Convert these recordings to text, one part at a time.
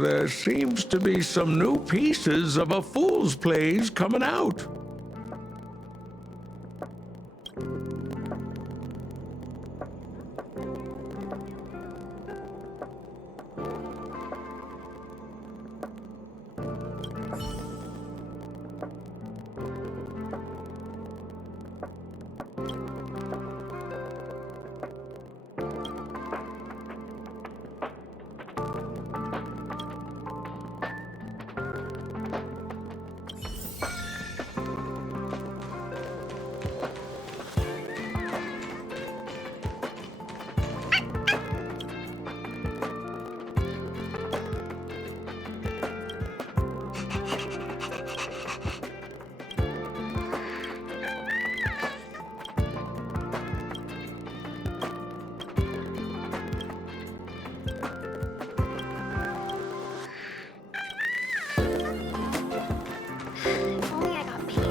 There seems to be some new pieces of a fool's plays coming out. Only I got paid.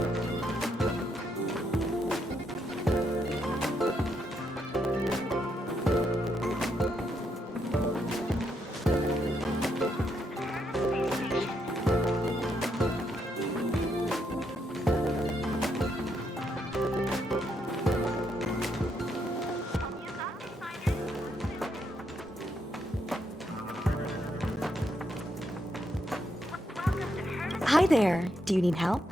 Hi there. Do you need help?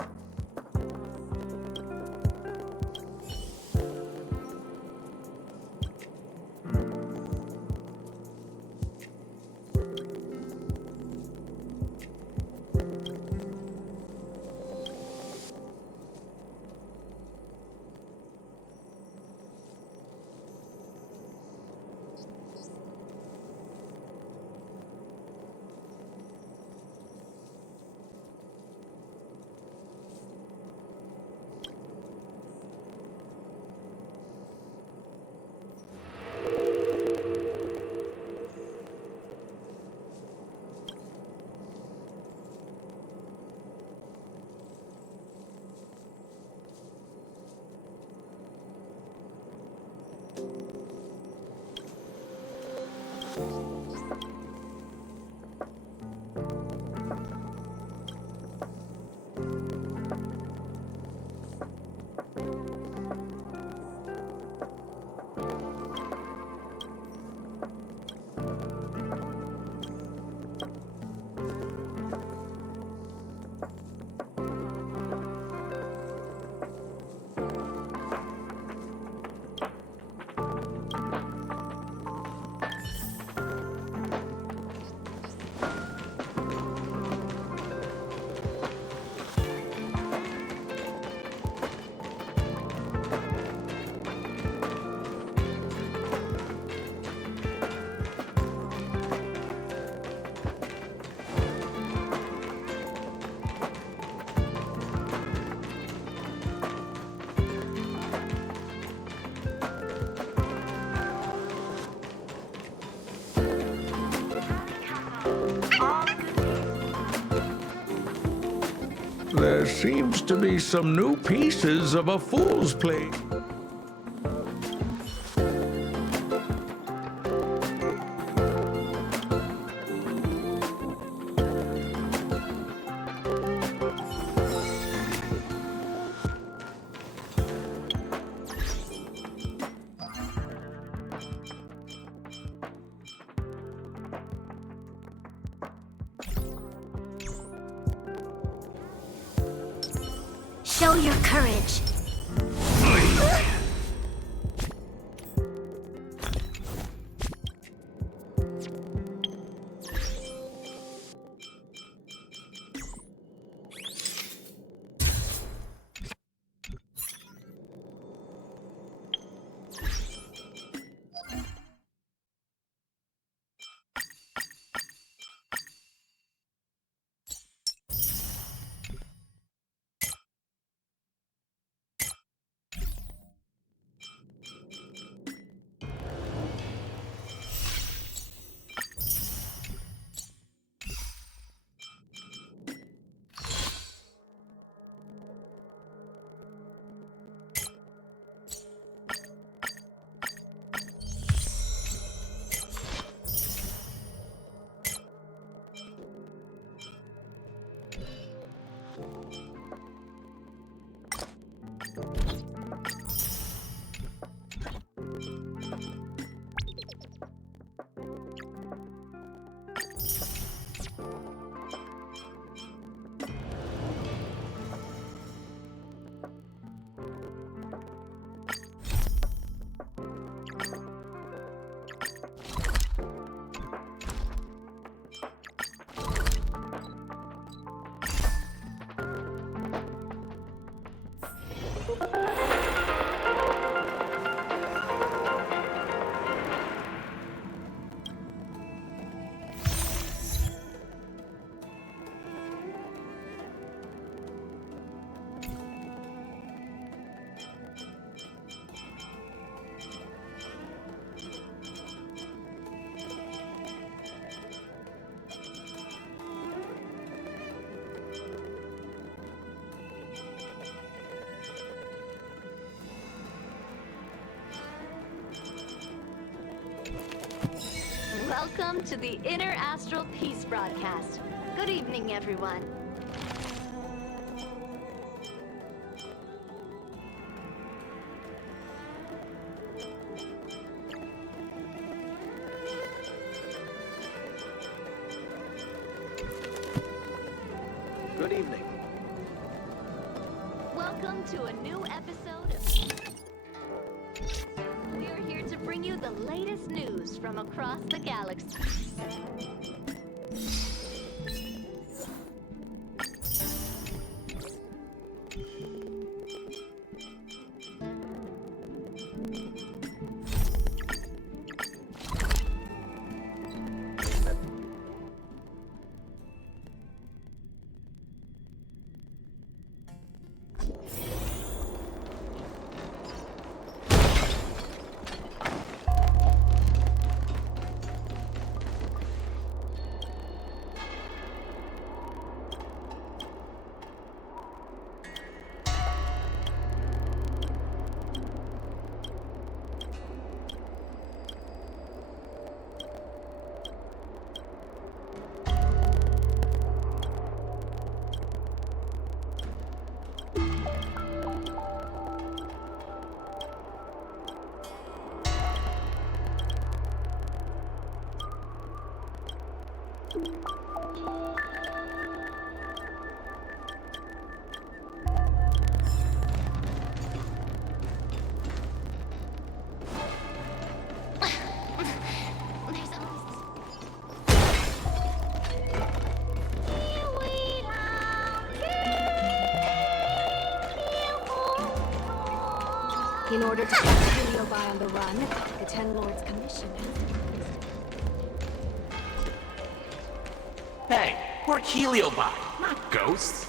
There seems to be some new pieces of a fool's play. Show your courage. Welcome to the Inner Astral Peace broadcast. Good evening, everyone. Good evening. Welcome to a new episode of... We are here to bring you the latest news from across the galaxy. In order to keep Heliobi on the run, the Ten Lords' commission has been placed. Hey, we're Heliobi, not ghosts.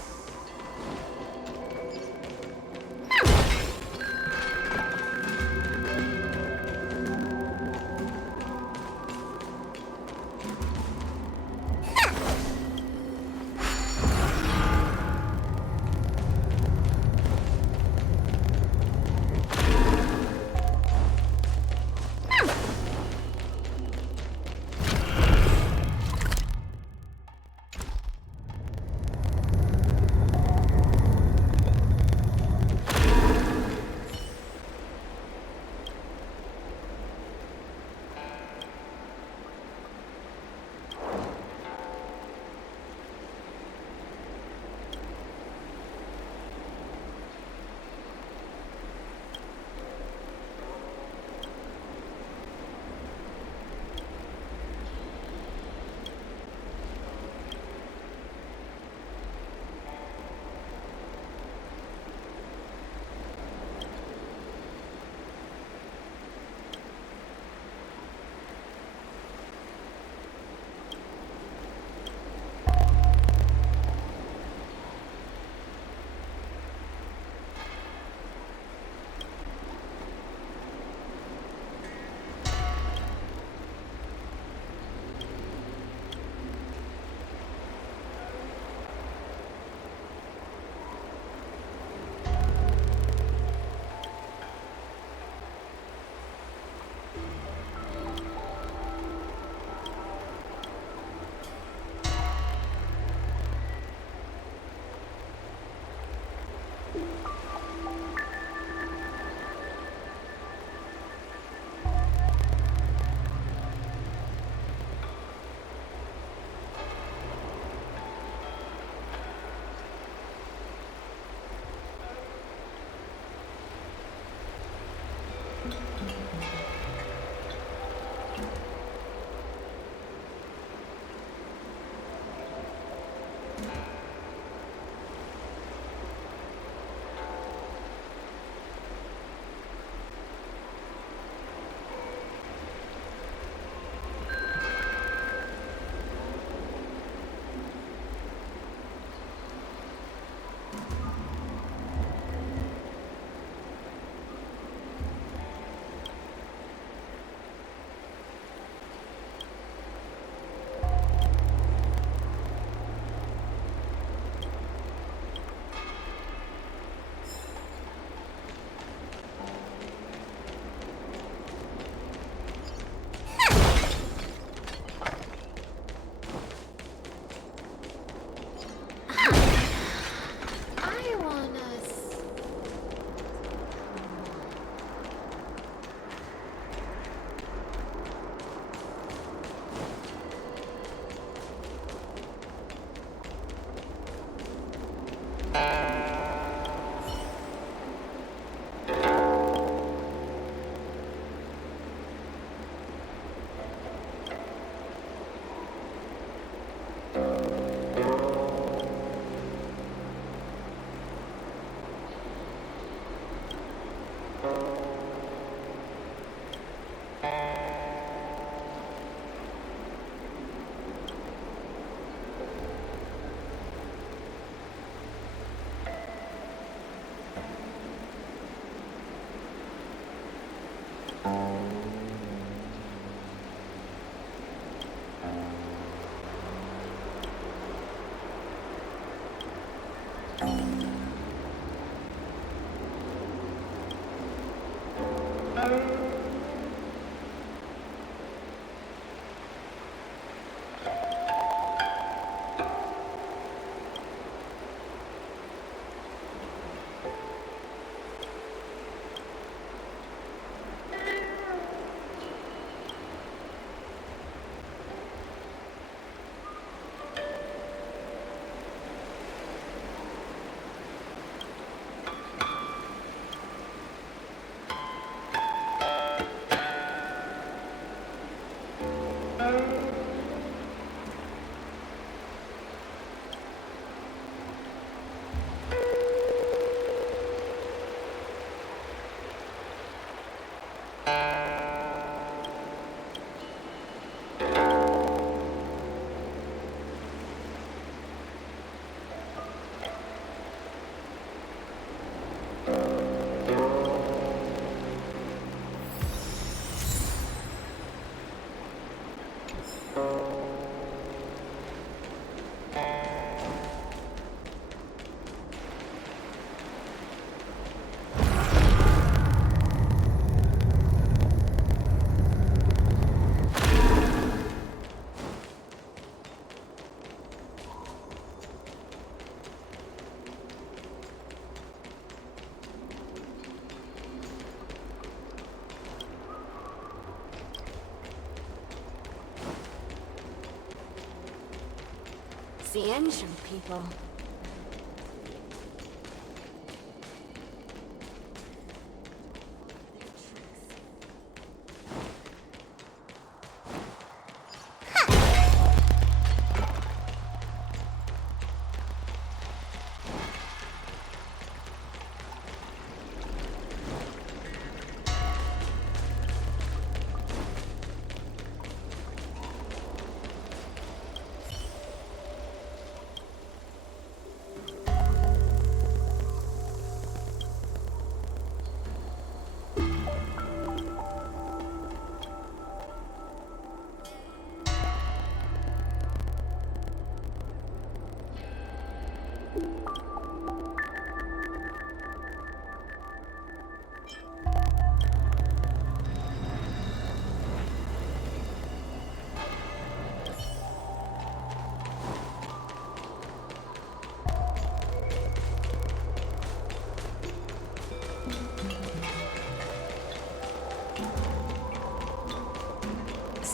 The ancient people.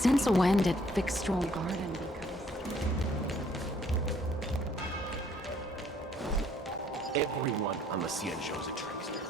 Since when did Fixstral Garden become? Everyone on the Cienjo's a trickster.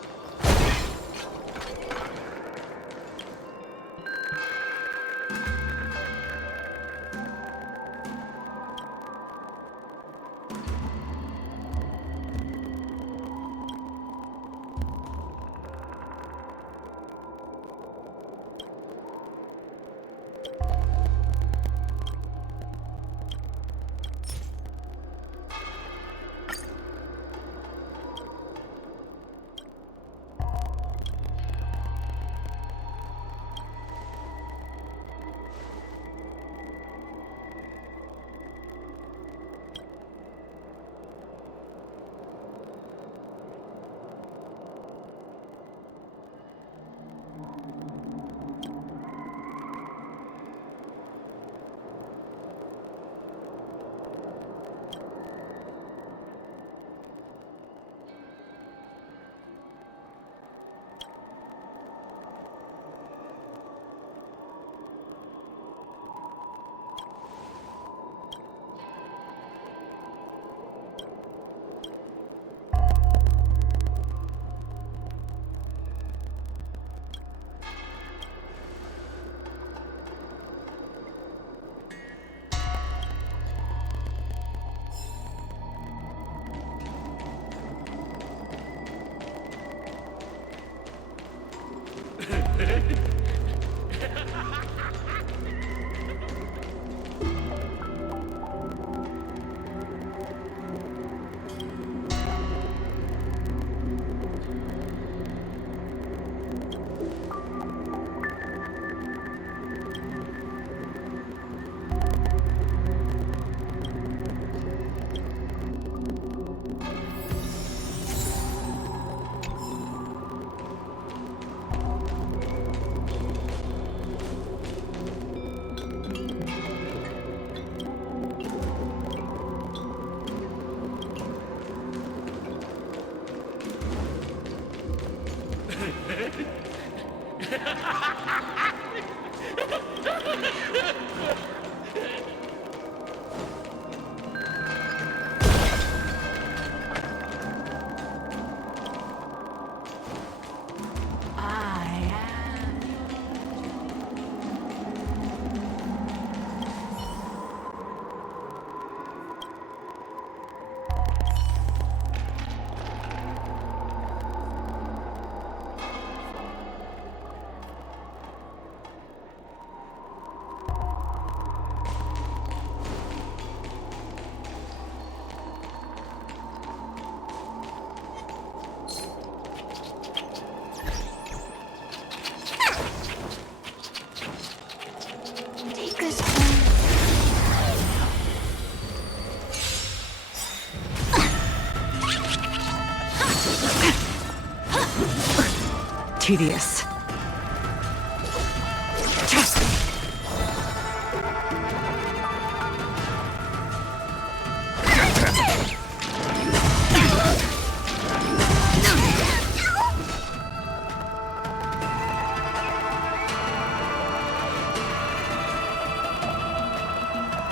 tedious.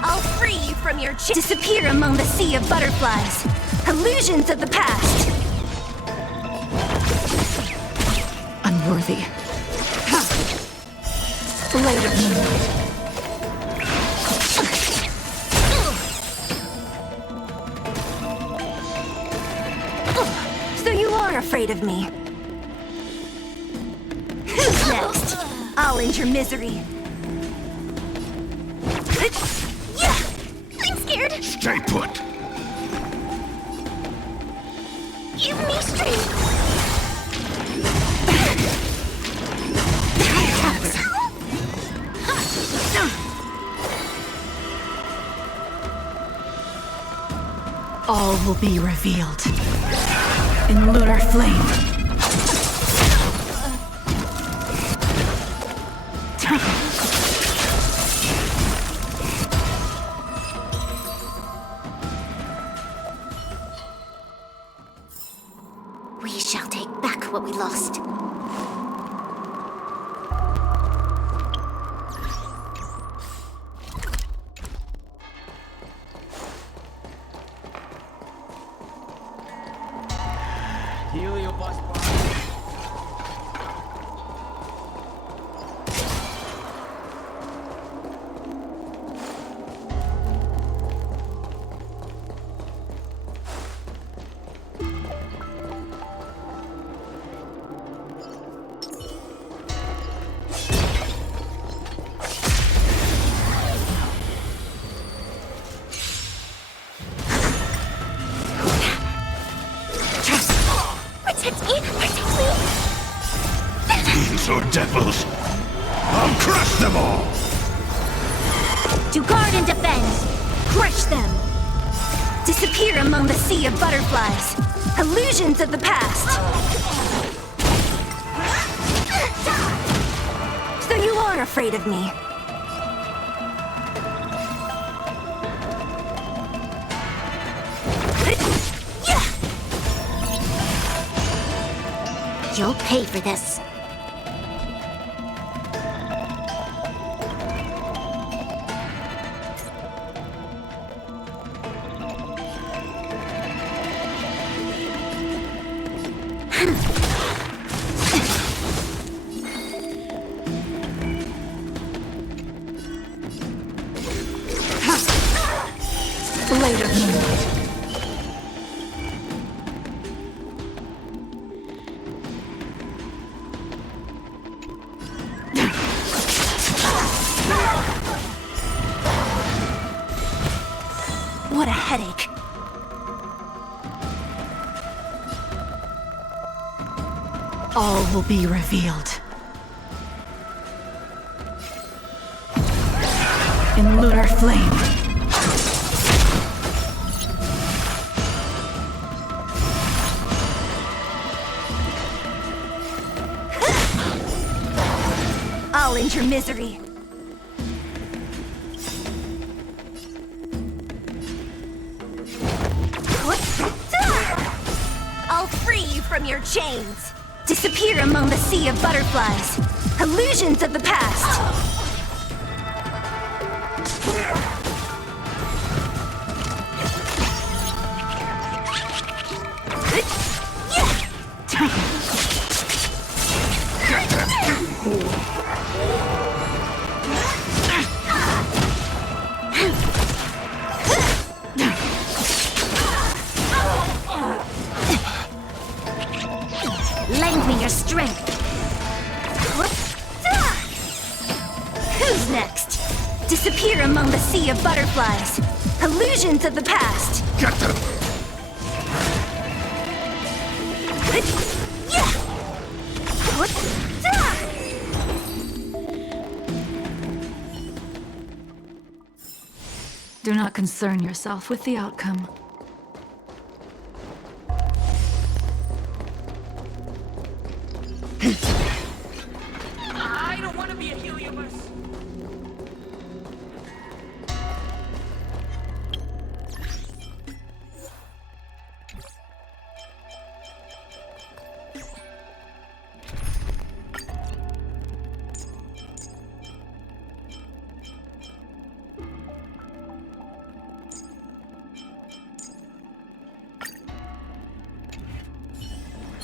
I'll free you from your disappear among the sea of butterflies. Illusions of the past. Unworthy. Later. So you are afraid of me. Who's next? I'll end your misery. Yeah! I'm scared! Stay put! Give me strength! All will be revealed in lunar flame. We shall take back what we lost. Heliobus bar. Protect me! Protect me! Fiends or devils! I'll crush them all! To guard and defend! Crush them! Disappear among the sea of butterflies! Illusions of the past! So you are afraid of me? You'll pay for this. Later. What a headache. All will be revealed in lunar flame. I'll end your misery. I'll free you from your chains. Disappear among the sea of butterflies. Illusions of the past. Lend me your strength. Who's next? Disappear among the sea of butterflies. Illusions of the past. Get them! Do not concern yourself with the outcome.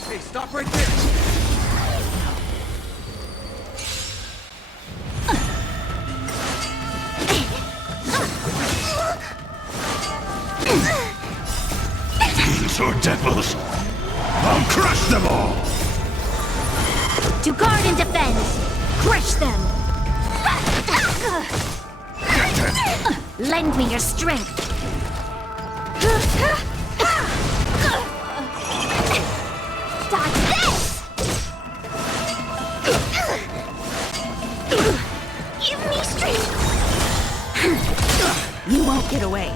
Hey, stop right there! Demons or devils, I'll crush them all! To guard and defend! Crush them! Lend me your strength! Dodge this! Give me strength! You won't get away.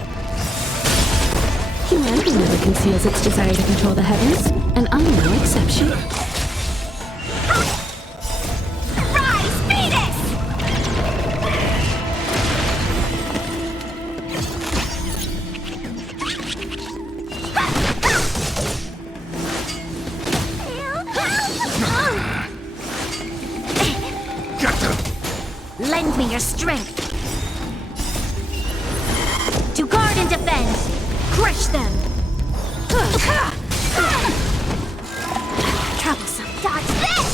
Humanity never conceals its desire to control the heavens, and I'm no exception. Rise, Venus! Get them! Lend me your strength. To guard and defend. Crush them. Troublesome. Dodge this!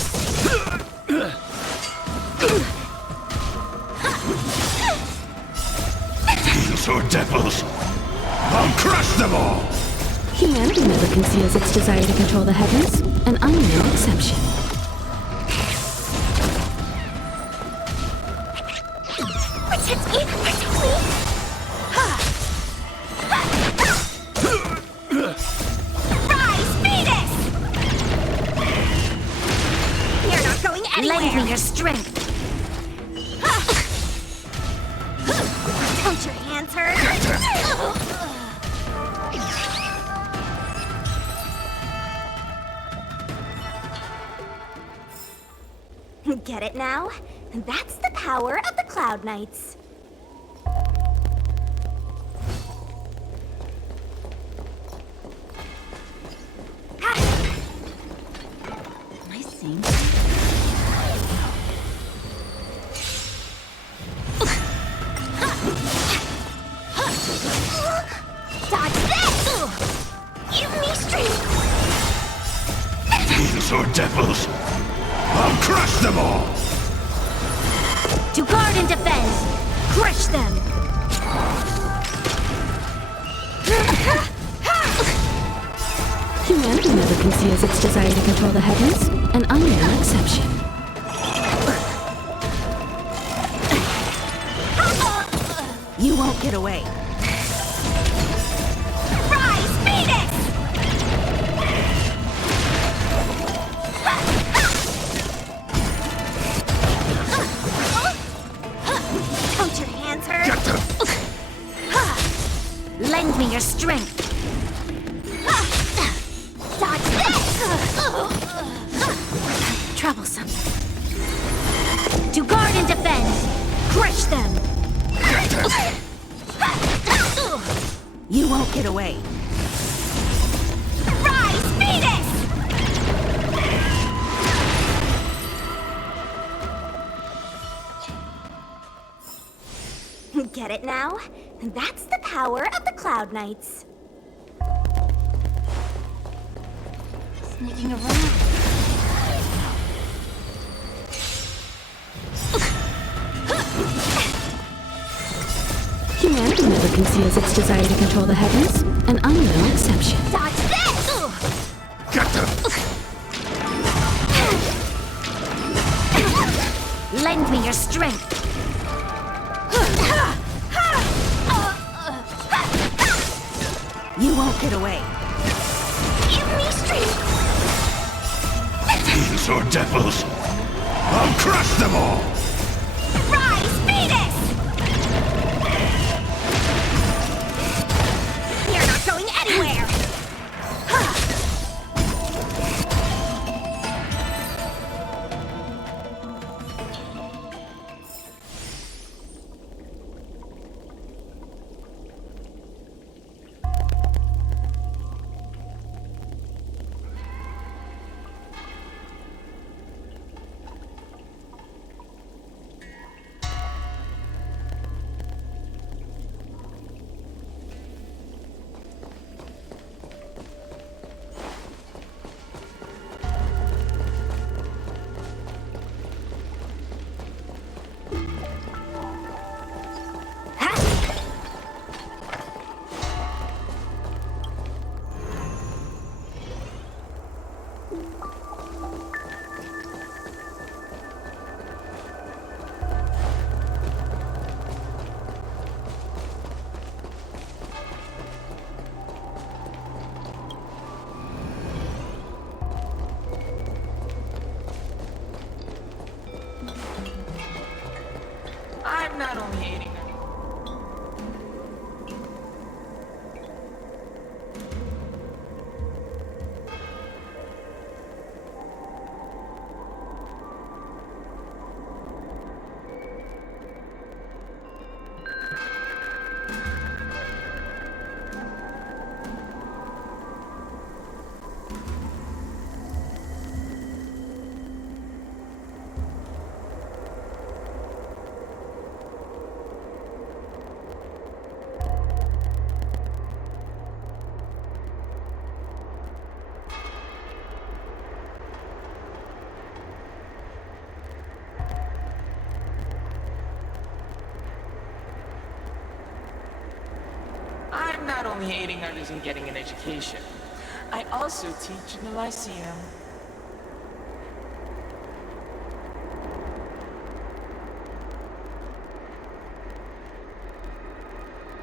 Demons or devils, I'll crush them all! Humanity never conceals its desire to control the heavens, and I'm no exception. Protect me! Protect me! Rise, Venus! You're not going anywhere! Lend me your strength. Don't your hands hurt? Get it now? That's the power of the Cloud Knights. Am I seeing? Dodge this! Give me strength! Demons or devils, I'll crush them all! To guard and defend! Crush them! Humanity never conceals its desire to control the heavens, and I'm no exception. You won't get away. Rise, Venus! Don't your hands hurt? Get them! Lend me your strength. Dodge this! Troublesome. To guard and defend. Crush them. Get them! You won't get away. Rise, Venus! Get it now? That's the power of the Cloud Knights. Sneaking around. Humanity never conceals its desire to control the heavens, and I'm no exception. Dodge this! Get them! Lend me your strength. You won't get away. Give me strength. Demons or devils, I'll crush them all! Rise, Venus! You're not going anywhere! I'm not only aiding. I'm not only aiding others in getting an education, I also teach in the Lyceum.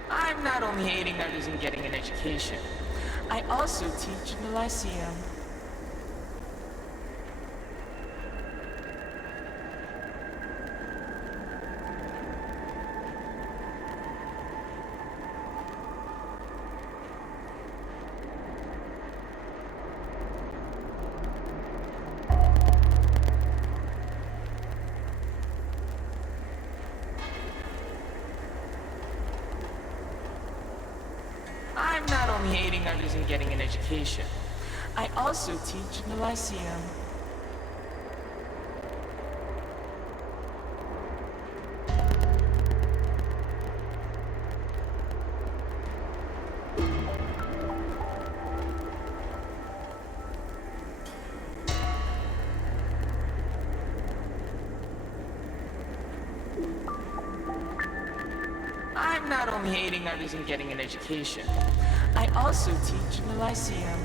I'm not only aiding others in getting an education, I also teach in the Lyceum. I'm not only aiding others in getting an education, I also teach in the Lyceum. I'm not only aiding others in getting an education, I also teach in the Lyceum.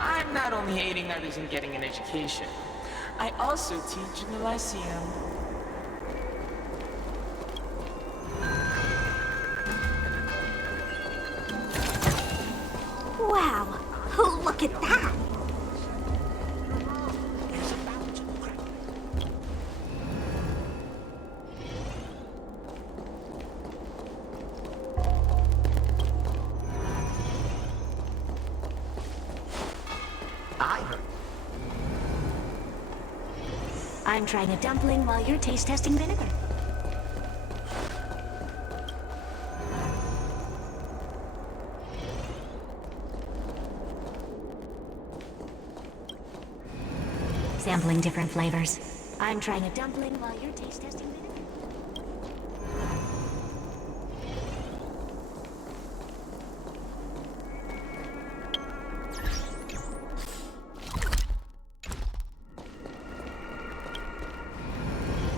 I'm not only aiding others in getting an education, I also teach in the Lyceum. Wow! Oh, look at that! I'm trying a dumpling while you're taste testing vinegar. Sampling different flavors. I'm trying a dumpling while you're taste testing vinegar.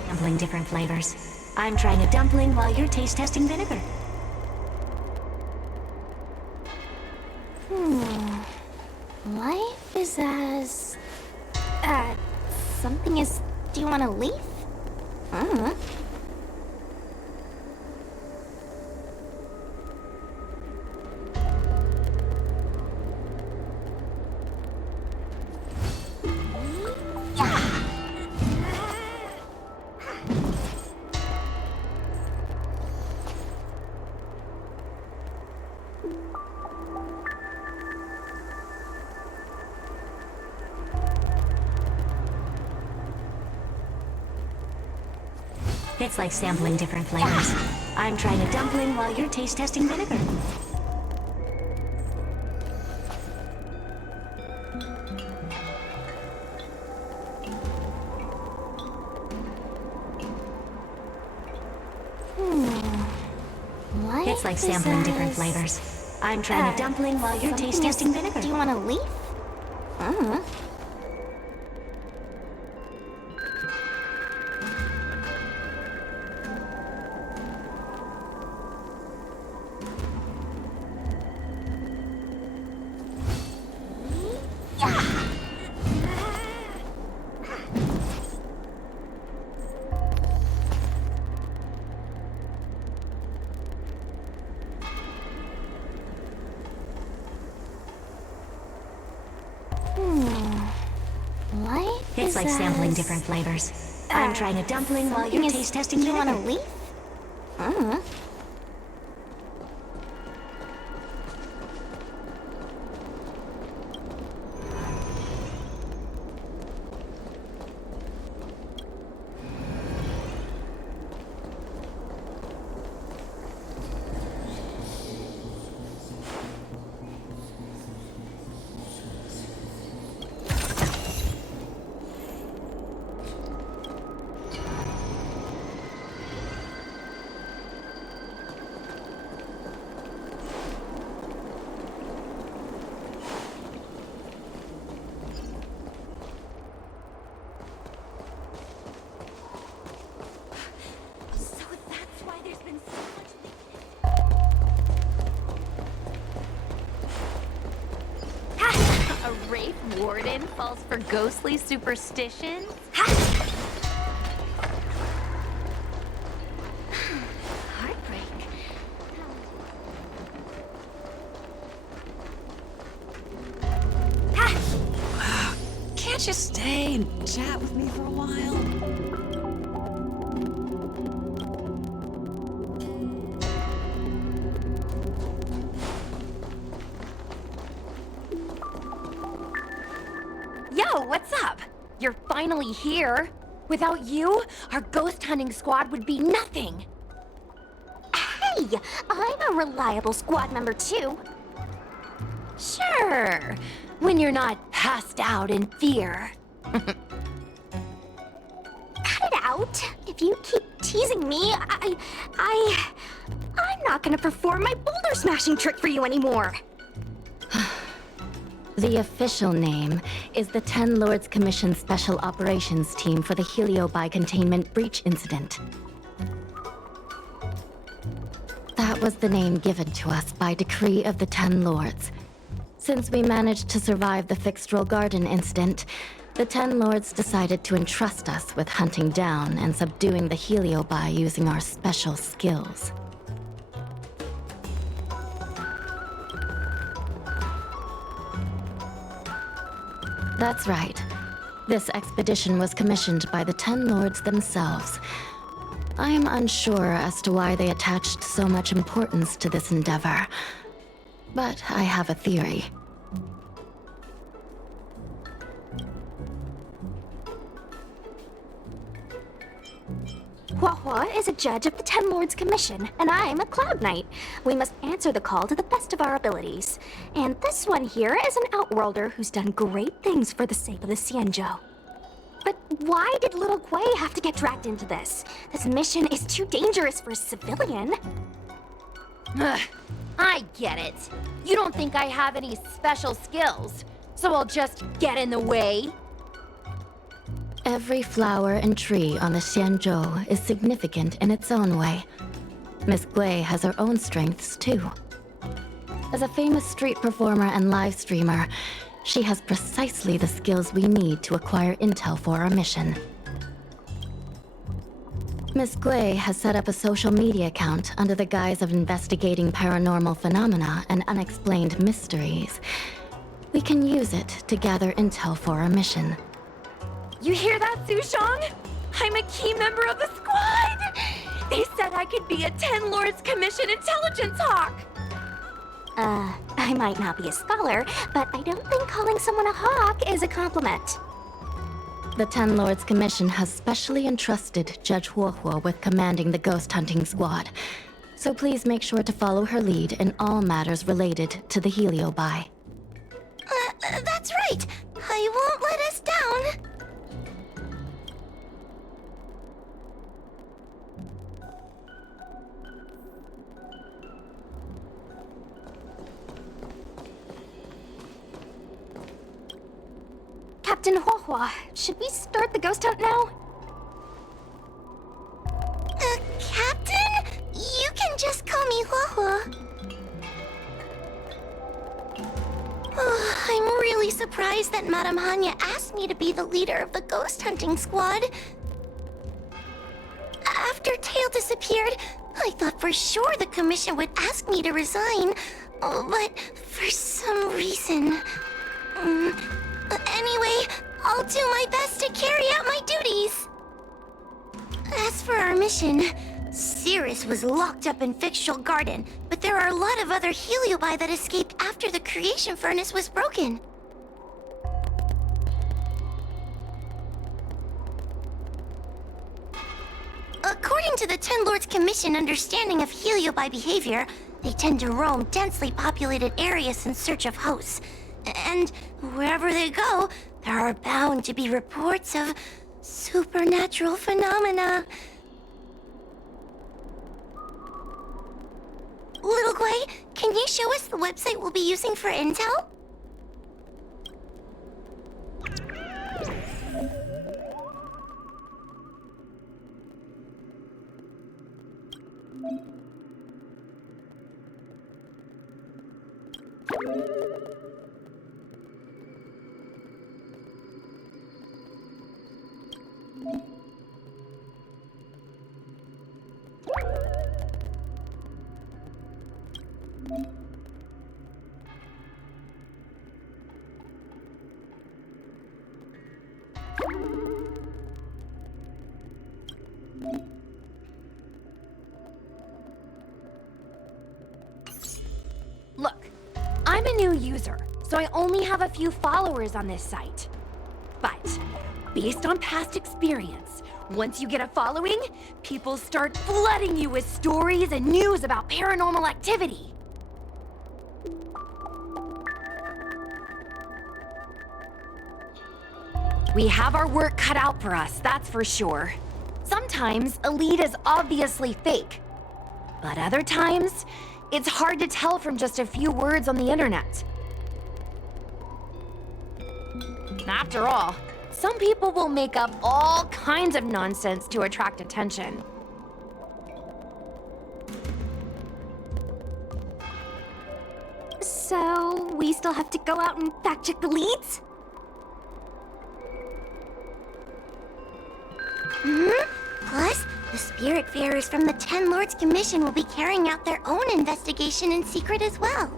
Sampling different flavors. I'm trying a dumpling while you're taste testing vinegar. Life is as... something is... Do you want to leave? It's like sampling different flavors. I'm trying a dumpling while you're taste testing vinegar. Life It's like is sampling different as- flavors. I'm trying a dumpling while you're taste something testing is- vinegar. Do you want to leave? It's like sampling different flavors. I'm trying a dumpling while you're taste testing. Do you want a vinegar. leaf? So that's why there's been so much. A Wraith Warden falls for ghostly superstitions? Heartbreak. Can't you stay and chat with me for a while? Yo, what's up? You're finally here. Without you, our ghost hunting squad would be nothing. Hey, I'm a reliable squad member too. Sure, when you're not passed out in fear. Cut it out. If you keep teasing me, I'm not gonna perform my boulder smashing trick for you anymore. The official name is the Ten Lords Commission Special Operations Team for the Heliobi Containment Breach Incident. That was the name given to us by decree of the Ten Lords. Since we managed to survive the Fixtral Garden incident, the Ten Lords decided to entrust us with hunting down and subduing the Heliobi using our special skills. That's right. This expedition was commissioned by the Ten Lords themselves. I am unsure as to why they attached so much importance to this endeavor, but I have a theory. Huahua is a judge of the Ten Lords Commission, and I'm a Cloud Knight. We must answer the call to the best of our abilities. And this one here is an Outworlder who's done great things for the sake of the Xianzhou. But why did little Gui have to get dragged into this? This mission is too dangerous for a civilian. Ugh, I get it. You don't think I have any special skills, so I'll just get in the way? Every flower and tree on the Xianzhou is significant in its own way. Miss Gui has her own strengths, too. As a famous street performer and live streamer, she has precisely the skills we need to acquire intel for our mission. Miss Gui has set up a social media account under the guise of investigating paranormal phenomena and unexplained mysteries. We can use it to gather intel for our mission. You hear that, Sushong? I'm a key member of the squad! They said I could be a Ten Lords Commission intelligence hawk! I might not be a scholar, but I don't think calling someone a hawk is a compliment. The Ten Lords Commission has specially entrusted Judge Huohuo with commanding the ghost hunting squad, so please make sure to follow her lead in all matters related to the Heliobi. That's right. I won't let us down. Captain Huohua, should we start the ghost hunt now? Captain? You can just call me Huohua. I'm really surprised that Madame Hanya asked me to be the leader of the ghost hunting squad. After Tail disappeared, I thought for sure the commission would ask me to resign, but for some reason... Anyway, I'll do my best to carry out my duties. As for our mission, Cirrus was locked up in Fictional Garden, but there are a lot of other heliobi that escaped after the creation furnace was broken. According to the Ten Lords' Commission understanding of heliobi behavior, they tend to roam densely populated areas in search of hosts. And wherever they go, there are bound to be reports of supernatural phenomena. Little Guay, can you show us the website we'll be using for intel? Look, I'm a new user, so I only have a few followers on this site. But, based on past experience, once you get a following, people start flooding you with stories and news about paranormal activity. We have our work cut out for us, that's for sure. Sometimes a lead is obviously fake, but other times, it's hard to tell from just a few words on the internet. After all, some people will make up all kinds of nonsense to attract attention. So, we still have to go out and fact-check the leads? Plus, the Spiritfarers from the Ten Lords Commission will be carrying out their own investigation in secret as well.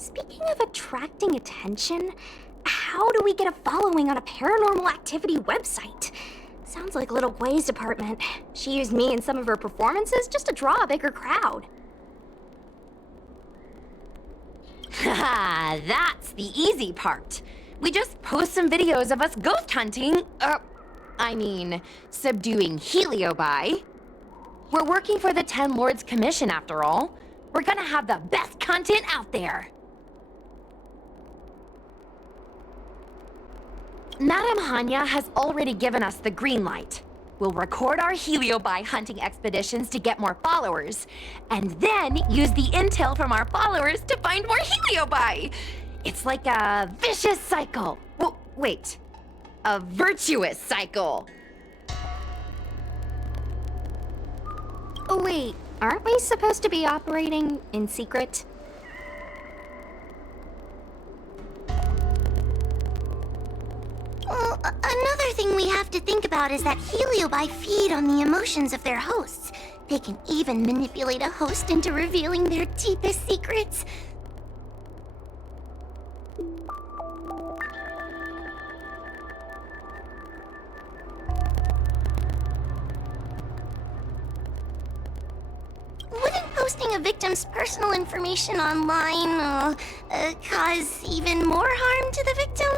Speaking of attracting attention, how do we get a following on a paranormal activity website? Sounds like Little Gway's department. She used me in some of her performances just to draw a bigger crowd. Haha, that's the easy part. We just post some videos of us ghost hunting, subduing Heliobi. We're working for the Ten Lords Commission after all. We're gonna have the best content out there. Madame Hanya has already given us the green light. We'll record our Heliobi hunting expeditions to get more followers, and then use the intel from our followers to find more Heliobi. It's like a vicious cycle. Wait, a virtuous cycle. Oh wait, aren't we supposed to be operating in secret? Well, another thing we have to think about is that Heliobi feed on the emotions of their hosts. They can even manipulate a host into revealing their deepest secrets. Wouldn't posting a victim's personal information online cause even more harm to the victim?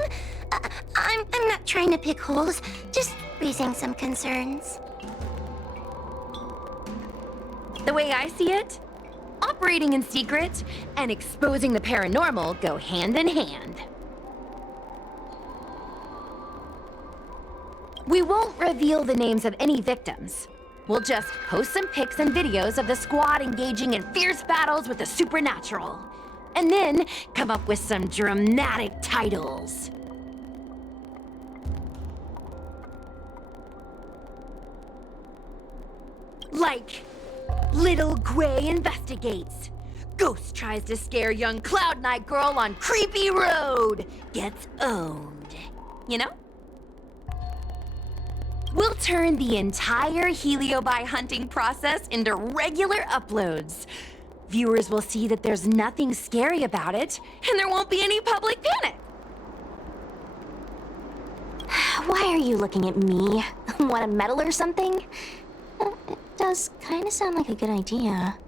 I'm not trying to pick holes, just raising some concerns. The way I see it, operating in secret and exposing the paranormal go hand in hand. We won't reveal the names of any victims. We'll just post some pics and videos of the squad engaging in fierce battles with the supernatural. And then come up with some dramatic titles. Like, Little Gray investigates. Ghost tries to scare young Cloud Knight girl on creepy road. Gets owned. You know? We'll turn the entire Heliobi hunting process into regular uploads. Viewers will see that there's nothing scary about it, and there won't be any public panic. Why are you looking at me? Want a medal or something? It does kind of sound like a good idea.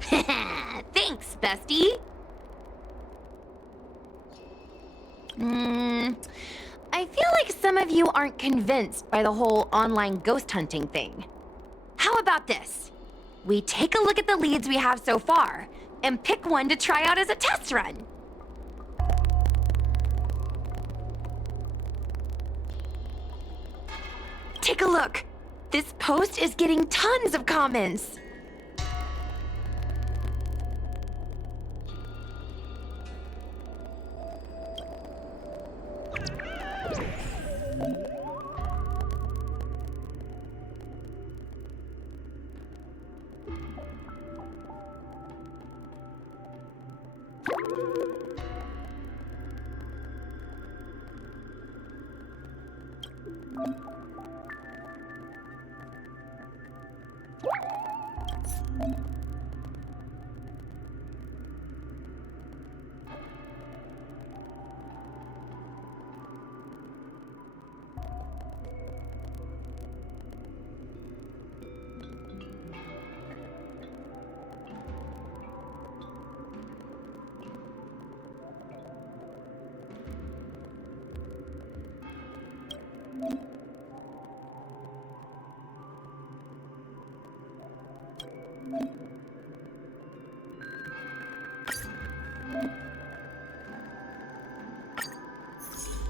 Thanks, bestie. I feel like some of you aren't convinced by the whole online ghost hunting thing. How about this? We take a look at the leads we have so far and pick one to try out as a test run. Take a look. This post is getting tons of comments.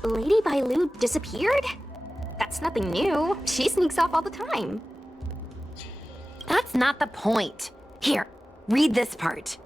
Lady Bailu disappeared? That's nothing new. She sneaks off all the time. That's not the point. Here, read this part.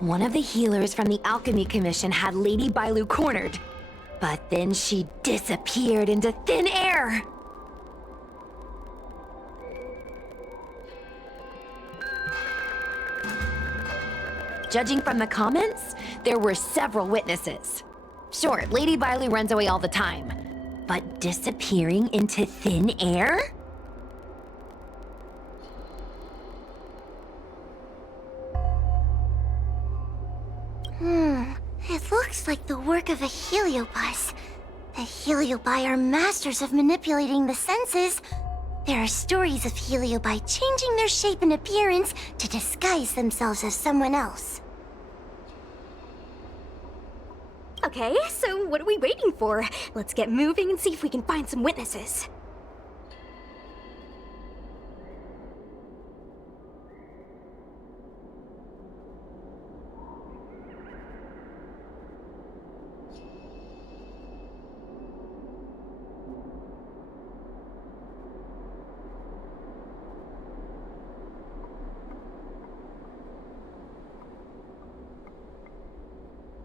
One of the healers from the Alchemy Commission had Lady Bailu cornered, but then she disappeared into thin air. Judging from the comments, there were several witnesses. Sure, Lady Bailu runs away all the time, but disappearing into thin air? It looks like the work of a heliobus. The heliobi are masters of manipulating the senses. There are stories of heliobi changing their shape and appearance to disguise themselves as someone else. Okay, so what are we waiting for? Let's get moving and see if we can find some witnesses.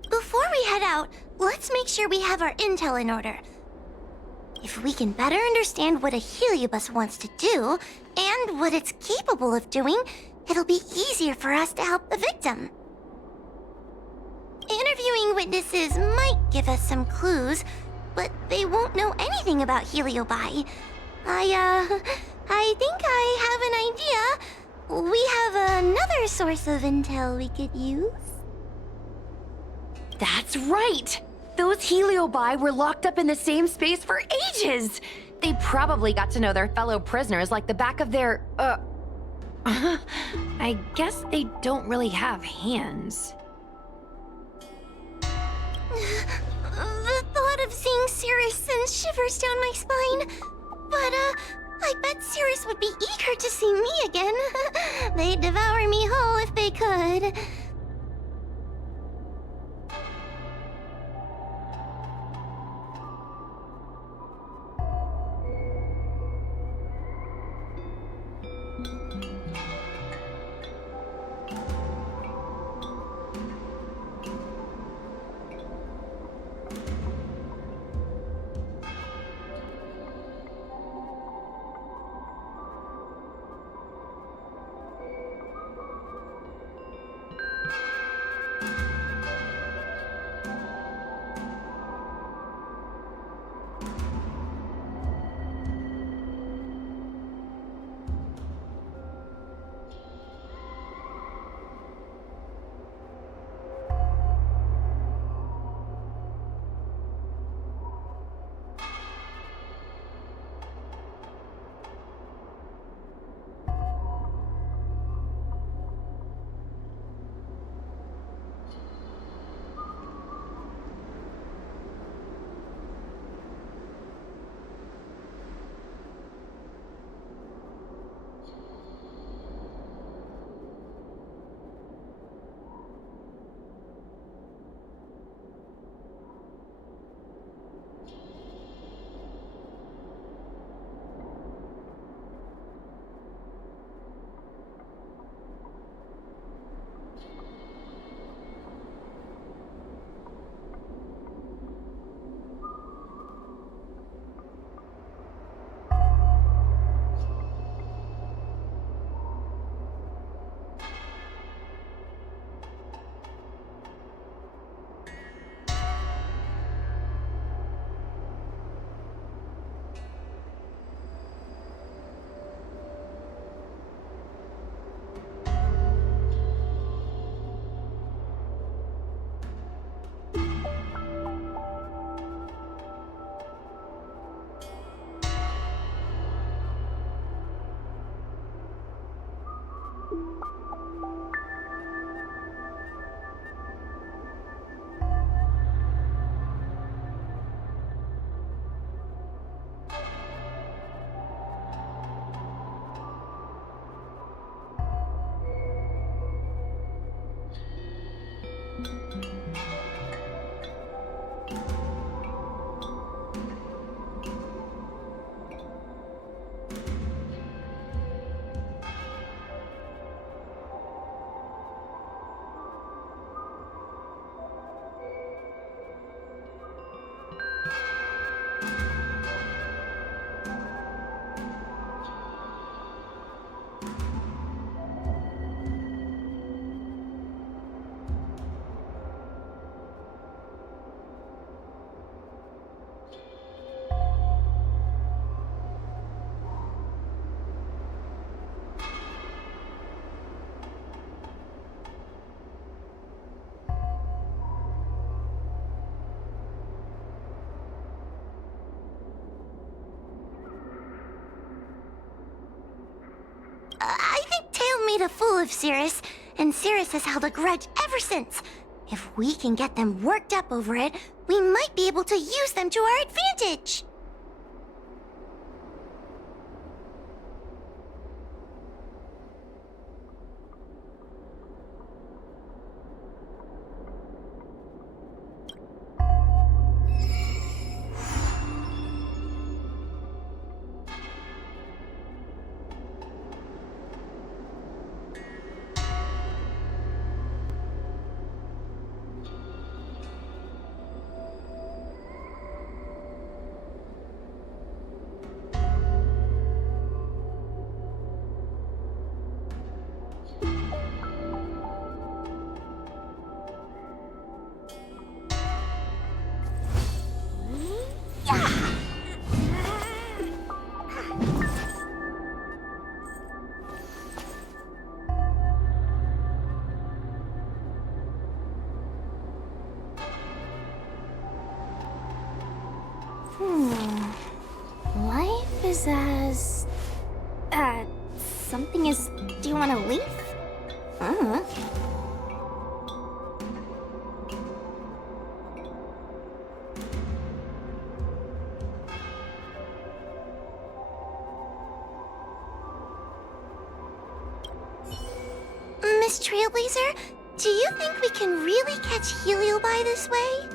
Before we head out, let's make sure we have our intel in order. If we can better understand what a heliobus wants to do, and what it's capable of doing, it'll be easier for us to help the victim. Interviewing witnesses might give us some clues, but they won't know anything about heliobi. I think I have an idea. We have another source of intel we could use. That's right! Those heliobi were locked up in the same space for ages! They probably got to know their fellow prisoners like the back of their, I guess they don't really have hands. The thought of seeing Cirrus sends shivers down my spine. But, I bet Cirrus would be eager to see me again. They'd devour me whole if they could. I think Tail made a fool of Cirrus, and Cirrus has held a grudge ever since. If we can get them worked up over it, we might be able to use them to our advantage. Life is as... something is... Do you want to leave? Miss Trailblazer, do you think we can really catch Heliobi this way?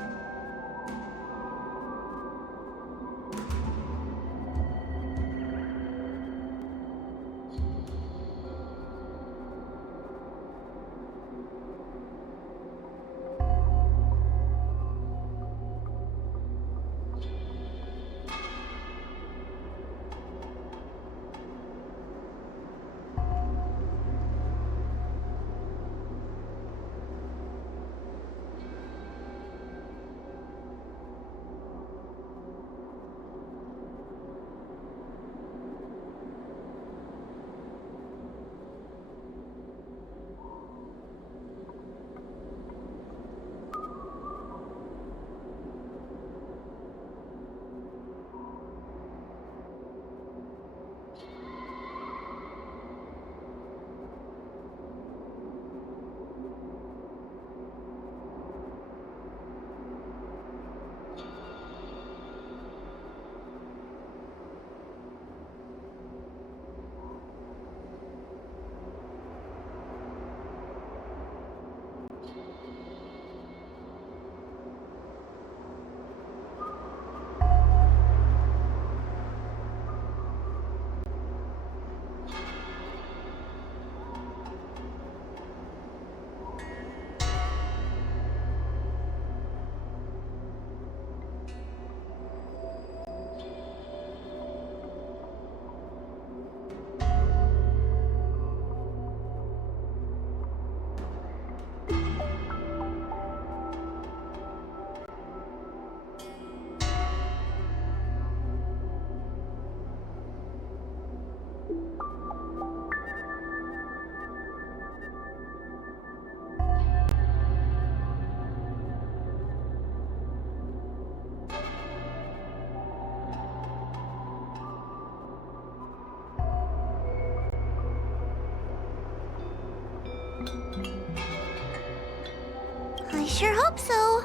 I sure hope so.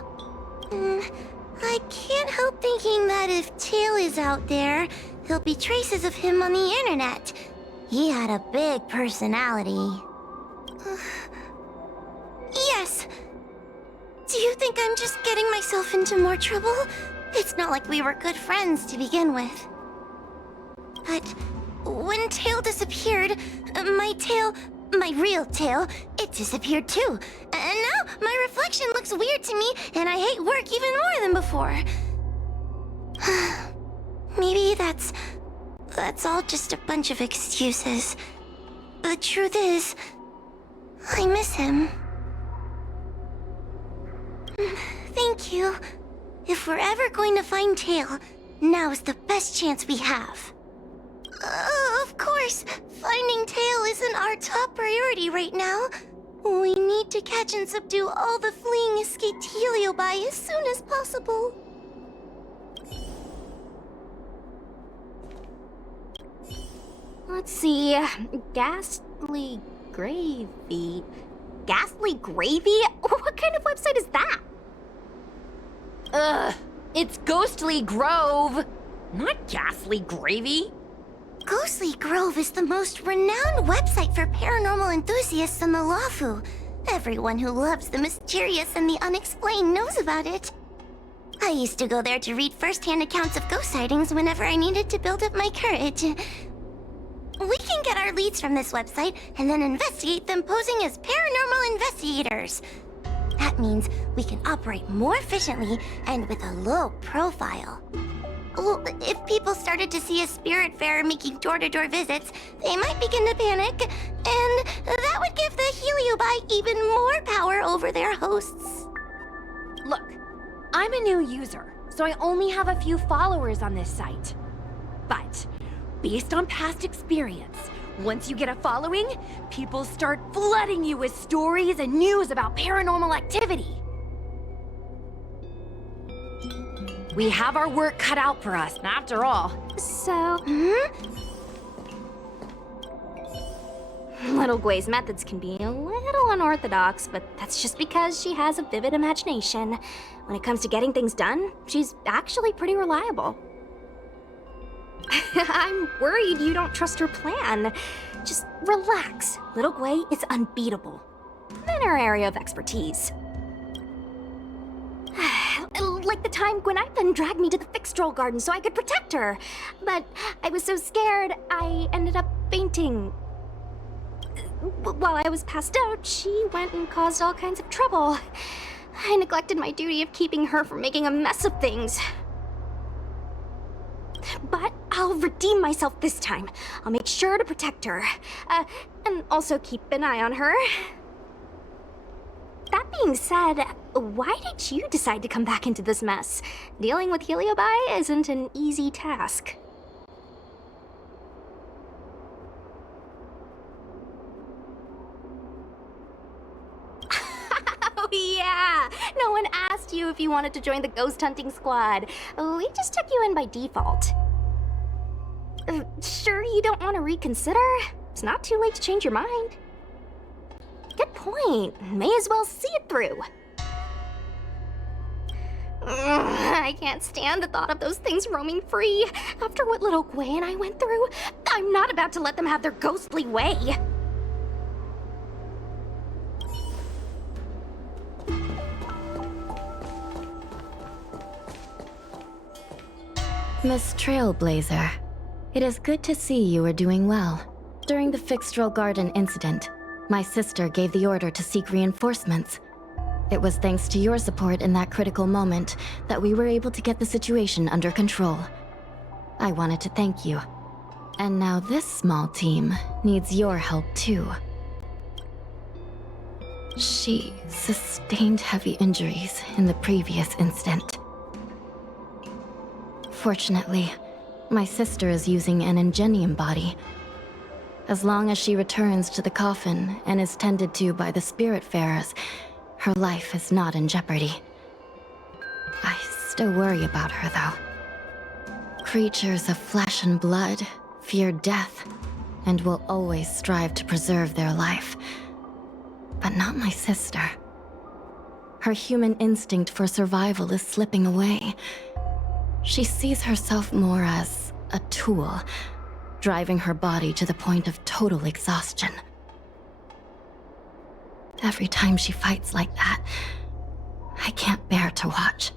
I can't help thinking that if Tail is out there, there'll be traces of him on the internet. He had a big personality. Yes. Do you think I'm just getting myself into more trouble? It's not like we were good friends to begin with. But when Tail disappeared, my real tail, it disappeared too. And now my reflection looks weird to me, and I hate work even more than before. Maybe that's all just a bunch of excuses. The truth is, I miss him. Thank you. If we're ever going to find Tail, now is the best chance we have. Of course, finding Tail isn't our top priority right now. We need to catch and subdue all the fleeing escaped Heliobi as soon as possible. Let's see. Ghastly gravy. Ghastly gravy? What kind of website is that? Ugh, it's Ghostly Grove, not Ghastly Gravy. Ghostly Grove is the most renowned website for paranormal enthusiasts on the Lawfu. Everyone who loves the mysterious and the unexplained knows about it. I used to go there to read first-hand accounts of ghost sightings whenever I needed to build up my courage. We can get our leads from this website and then investigate them posing as paranormal investigators. That means we can operate more efficiently and with a low profile. Well, if people started to see a spirit farer making door-to-door visits, they might begin to panic, and that would give the Heliobi even more power over their hosts. Look, I'm a new user, so I only have a few followers on this site. But, based on past experience, once you get a following, people start flooding you with stories and news about paranormal activity. We have our work cut out for us, after all. So... Little Gwei's methods can be a little unorthodox, but that's just because she has a vivid imagination. When it comes to getting things done, she's actually pretty reliable. I'm worried you don't trust her plan. Just relax. Little Gwei is unbeatable. In her area of expertise. Like the time Gwen dragged me to the Fixtrol Garden so I could protect her. But I was so scared, I ended up fainting. While I was passed out, she went and caused all kinds of trouble. I neglected my duty of keeping her from making a mess of things. But I'll redeem myself this time. I'll make sure to protect her. And also keep an eye on her. That being said, why did you decide to come back into this mess? Dealing with Heliobi isn't an easy task. Oh yeah! No one asked you if you wanted to join the ghost hunting squad. We just took you in by default. Sure you don't want to reconsider? It's not too late to change your mind. Good point. May as well see it through. I can't stand the thought of those things roaming free. After what little Gwei and I went through, I'm not about to let them have their ghostly way. Miss Trailblazer, it is good to see you are doing well. During the Fixtrol Garden incident, my sister gave the order to seek reinforcements. It was thanks to your support in that critical moment that we were able to get the situation under control. I wanted to thank you. And now this small team needs your help too. She sustained heavy injuries in the previous incident. Fortunately, my sister is using an Ingenium body. As long as she returns to the coffin and is tended to by the Spiritfarers, her life is not in jeopardy. I still worry about her, though. Creatures of flesh and blood fear death and will always strive to preserve their life. But not my sister. Her human instinct for survival is slipping away. She sees herself more as a tool, driving her body to the point of total exhaustion. Every time she fights like that, I can't bear to watch.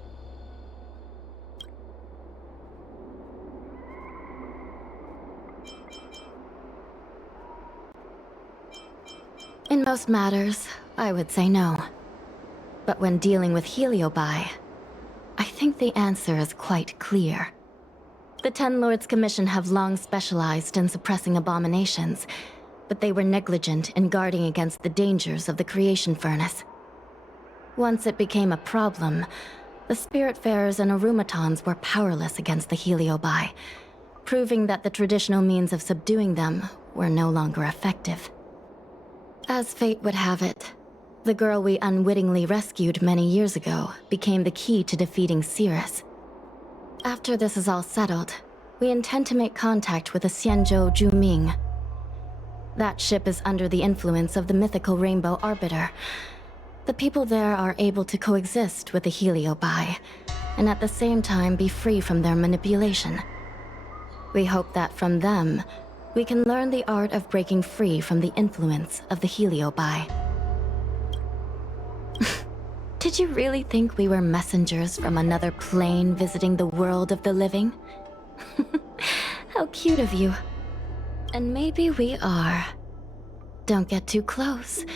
In most matters, I would say no. But when dealing with Heliobi, I think the answer is quite clear. The Ten Lords Commission have long specialized in suppressing abominations, but they were negligent in guarding against the dangers of the creation furnace. Once it became a problem, the Spiritfarers and Arumatons were powerless against the Heliobi, proving that the traditional means of subduing them were no longer effective. As fate would have it, the girl we unwittingly rescued many years ago became the key to defeating Cirrus. After this is all settled, we intend to make contact with the Xianzhou Zhuming, That ship is under the influence of the mythical Rainbow Arbiter. The people there are able to coexist with the Heliobi, and at the same time be free from their manipulation. We hope that from them, we can learn the art of breaking free from the influence of the Heliobi. Did you really think we were messengers from another plane visiting the world of the living? How cute of you. And maybe we are. Don't get too close,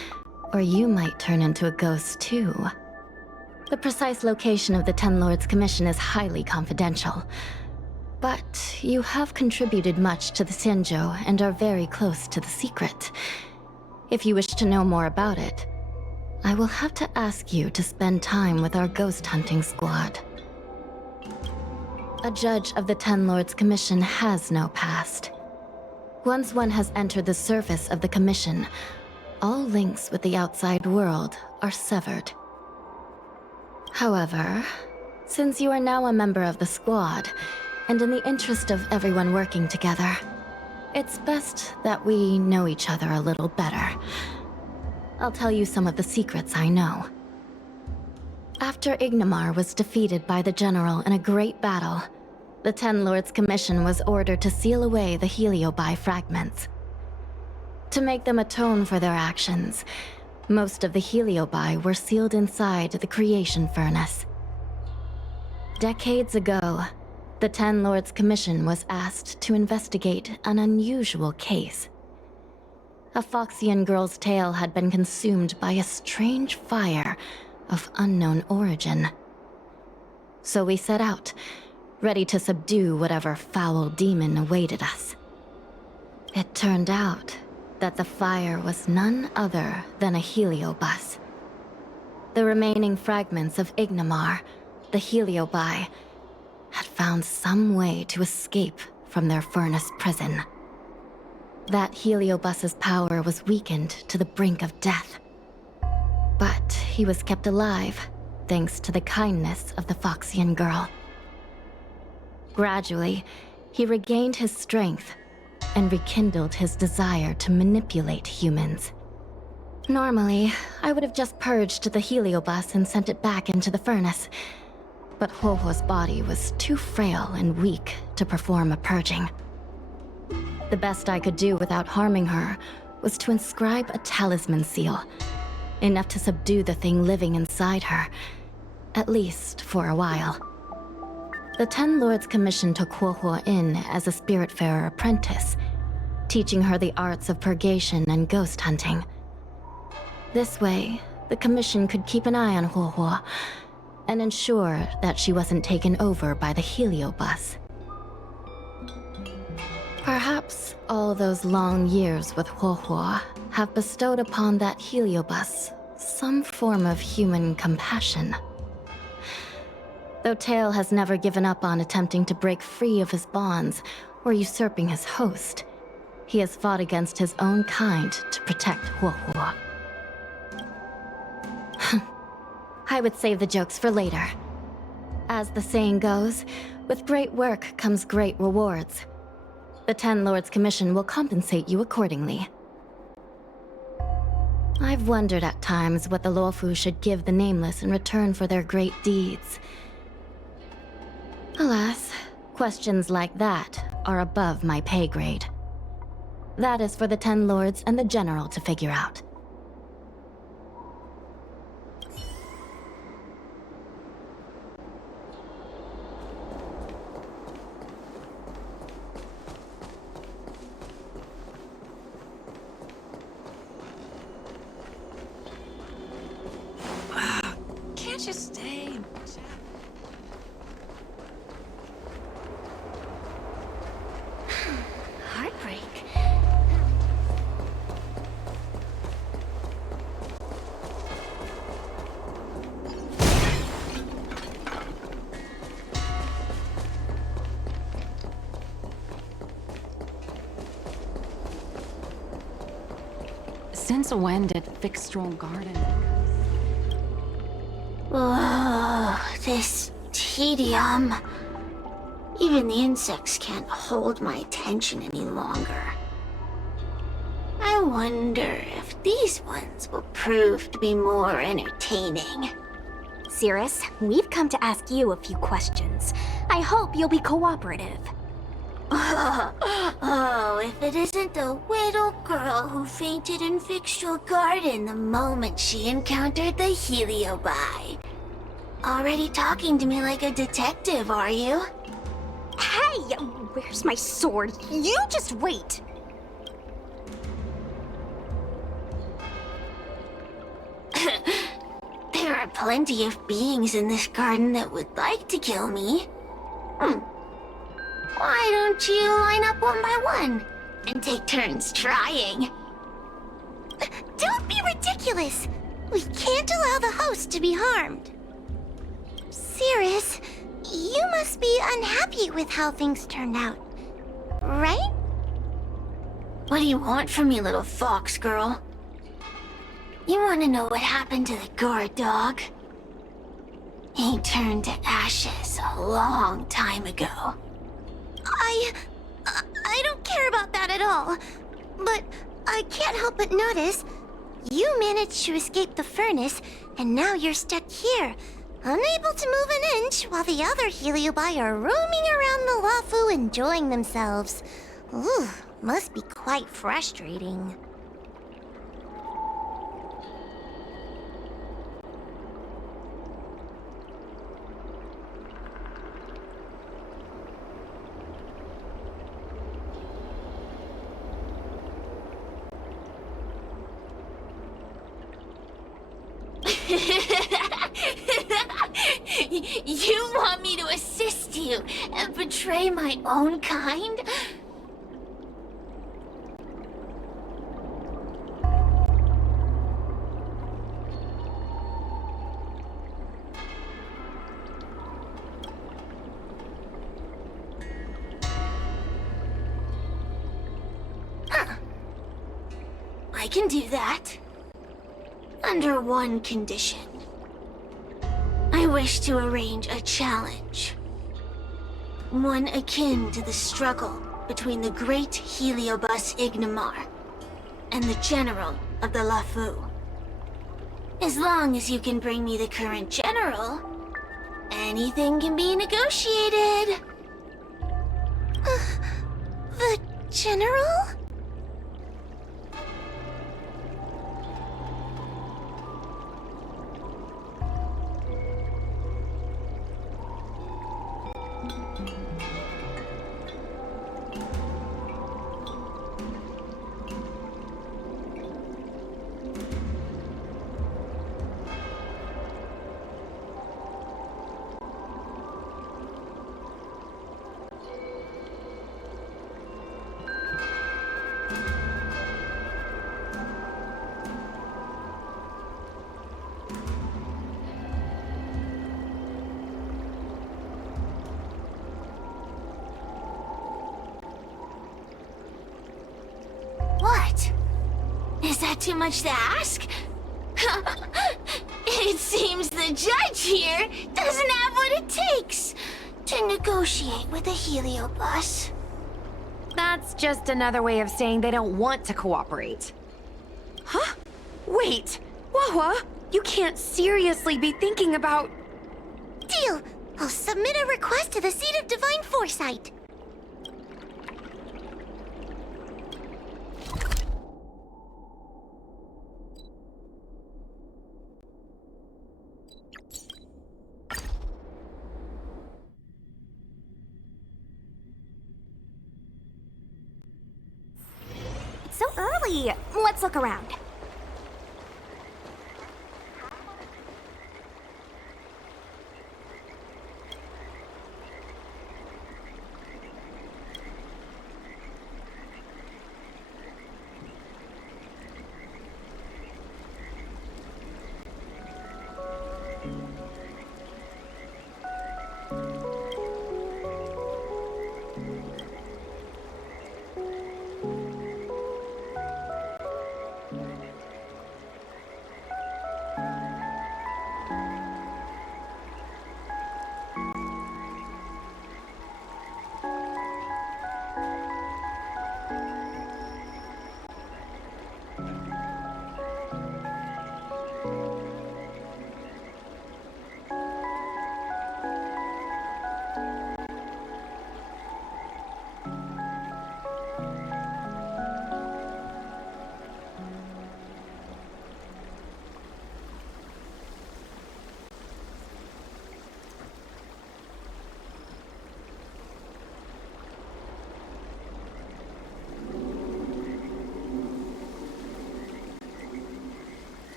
or you might turn into a ghost too. The precise location of the Ten Lords Commission is highly confidential. But you have contributed much to the Xianzhou and are very close to the secret. If you wish to know more about it, I will have to ask you to spend time with our ghost hunting squad. A judge of the Ten Lords Commission has no past. Once one has entered the surface of the Commission, all links with the outside world are severed. However, since you are now a member of the squad, and in the interest of everyone working together, it's best that we know each other a little better. I'll tell you some of the secrets I know. After Ignamar was defeated by the General in a great battle, the Ten Lords Commission was ordered to seal away the Heliobi fragments. To make them atone for their actions, most of the Heliobi were sealed inside the creation furnace. Decades ago, the Ten Lords Commission was asked to investigate an unusual case. A Foxian girl's tail had been consumed by a strange fire of unknown origin. So we set out, ready to subdue whatever foul demon awaited us. It turned out that the fire was none other than a heliobus. The remaining fragments of Ignamar, the Heliobi, had found some way to escape from their furnace prison. That heliobus's power was weakened to the brink of death. But he was kept alive, thanks to the kindness of the Foxian girl. Gradually, he regained his strength and rekindled his desire to manipulate humans. Normally, I would have just purged the heliobus and sent it back into the furnace, but Huohuo's body was too frail and weak to perform a purging. The best I could do without harming her was to inscribe a talisman seal, enough to subdue the thing living inside her, at least for a while. The Ten Lords Commission took Huohuo in as a Spiritfarer apprentice, teaching her the arts of purgation and ghost hunting. This way, the Commission could keep an eye on Huohuo and ensure that she wasn't taken over by the heliobus. Perhaps all those long years with Huohuo have bestowed upon that heliobus some form of human compassion. Though Tail has never given up on attempting to break free of his bonds or usurping his host, he has fought against his own kind to protect Huohuo. I would save the jokes for later. As the saying goes, with great work comes great rewards. The Ten Lords Commission will compensate you accordingly. I've wondered at times what the Luofu should give the Nameless in return for their great deeds. Alas, questions like that are above my pay grade. That is for the Ten Lords and the General to figure out. Can't you stay and chat? Heartbreak. Since when did Fixstral Garden? Oh, this tedium. Even the insects can't hold my attention any longer. I wonder if these ones will prove to be more entertaining. Cirrus, we've come to ask you a few questions. I hope you'll be cooperative. Oh, if it isn't the little girl who fainted in Fixtual Garden the moment she encountered the Heliobi. Already talking to me like a detective, are you? Hey, where's my sword? You just wait. There are plenty of beings in this garden that would like to kill me. Why don't you line up one by one and take turns trying? Don't be ridiculous! We can't allow the host to be harmed. Cirrus, you must be unhappy with how things turned out, right? What do you want from me, little fox girl? You want to know what happened to the guard dog? He turned to ashes a long time ago. I don't care about that at all. But I can't help but notice you managed to escape the furnace, and now you're stuck here, unable to move an inch while the other Heliobi are roaming around the Lafu enjoying themselves. Ooh, must be quite frustrating. You want me to assist you and betray my own kind? Huh. I can do that. Under one condition. I wish to arrange a challenge. One akin to the struggle between the great Heliobus Ignamar and the general of the Lafu. As long as you can bring me the current general, anything can be negotiated. The general? What? Is that too much to ask? It seems the judge here doesn't have what it takes to negotiate with the Heliobus. That's just another way of saying they don't want to cooperate. Huh? Wait! Wawa, you can't seriously be thinking about... Deal! I'll submit a request to the Seat of Divine Foresight. It's so early. Let's look around.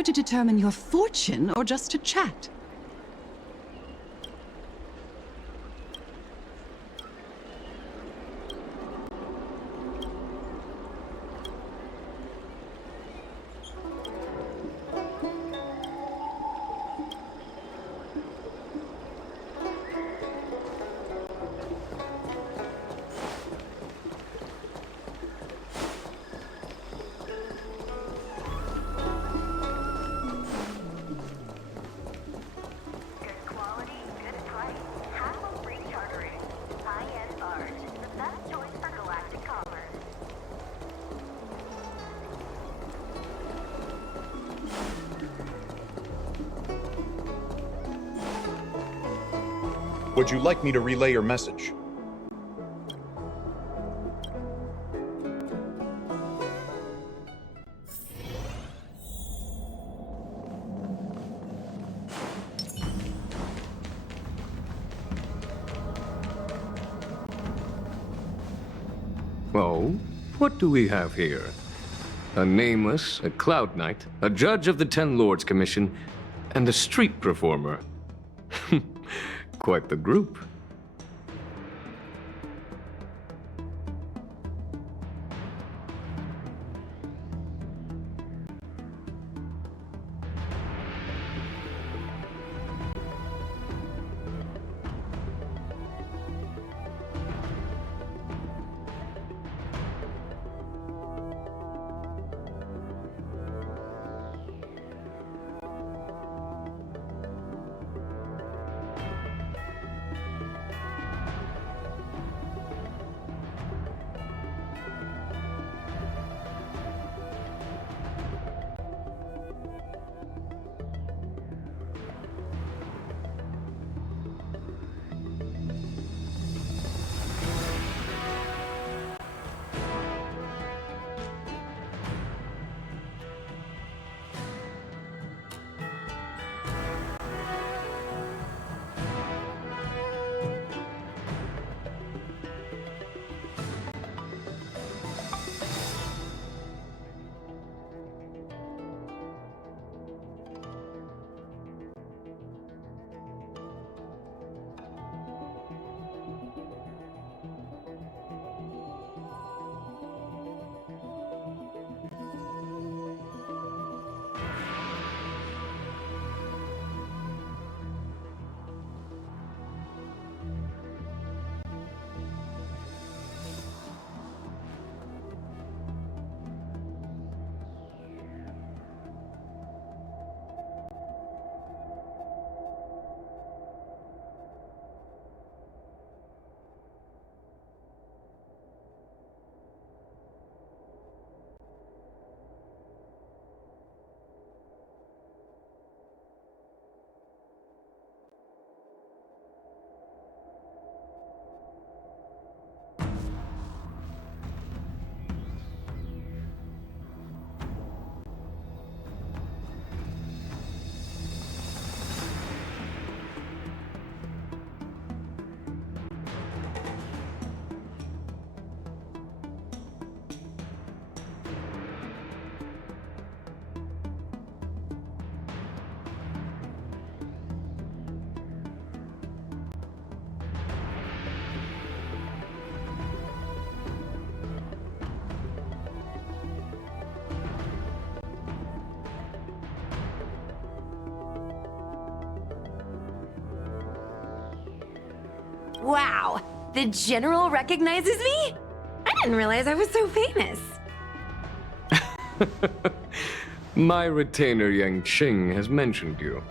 here to determine your fortune or just to chat? Would you like me to relay your message? Oh, what do we have here? A nameless, a cloud knight, a judge of the Ten Lords Commission, and a street performer. Quite the group. Wow, the General recognizes me? I didn't realize I was so famous. My retainer Yang Qing has mentioned you.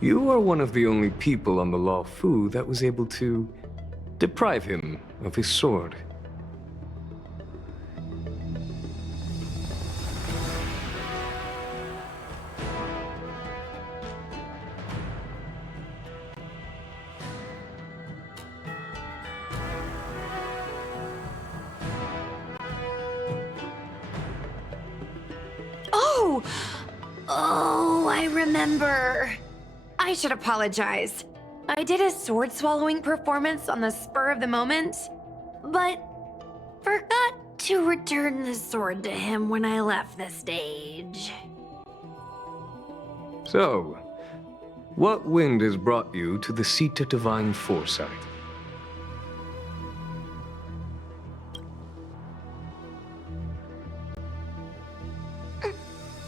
You are one of the only people on the Law Fu that was able to deprive him of his sword. Oh, I remember. I should apologize. I did a sword swallowing performance on the spur of the moment, but forgot to return the sword to him when I left the stage. So, what wind has brought you to the seat of divine foresight?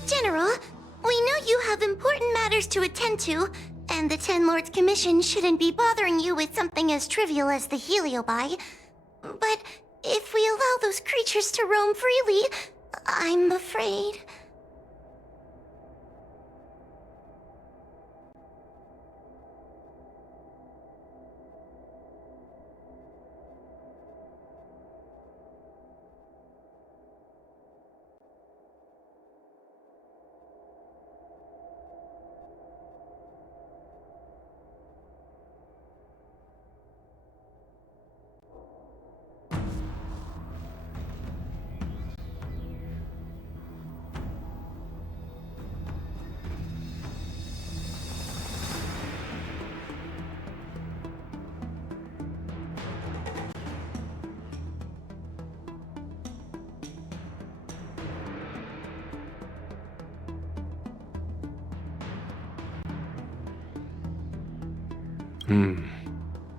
General, we know you have important matters to attend to, and the Ten Lords Commission shouldn't be bothering you with something as trivial as the Heliobi. But if we allow those creatures to roam freely, I'm afraid...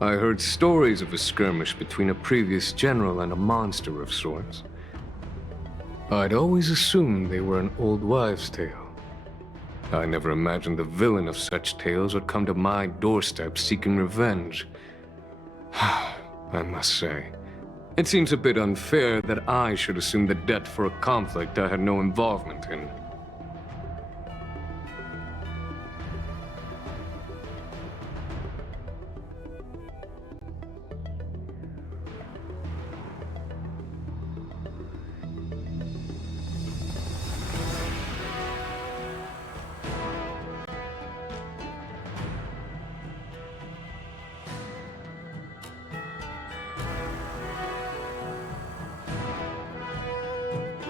I heard stories of a skirmish between a previous general and a monster of sorts. I'd always assumed they were an old wives' tale. I never imagined the villain of such tales would come to my doorstep seeking revenge. I must say, it seems a bit unfair that I should assume the debt for a conflict I had no involvement in.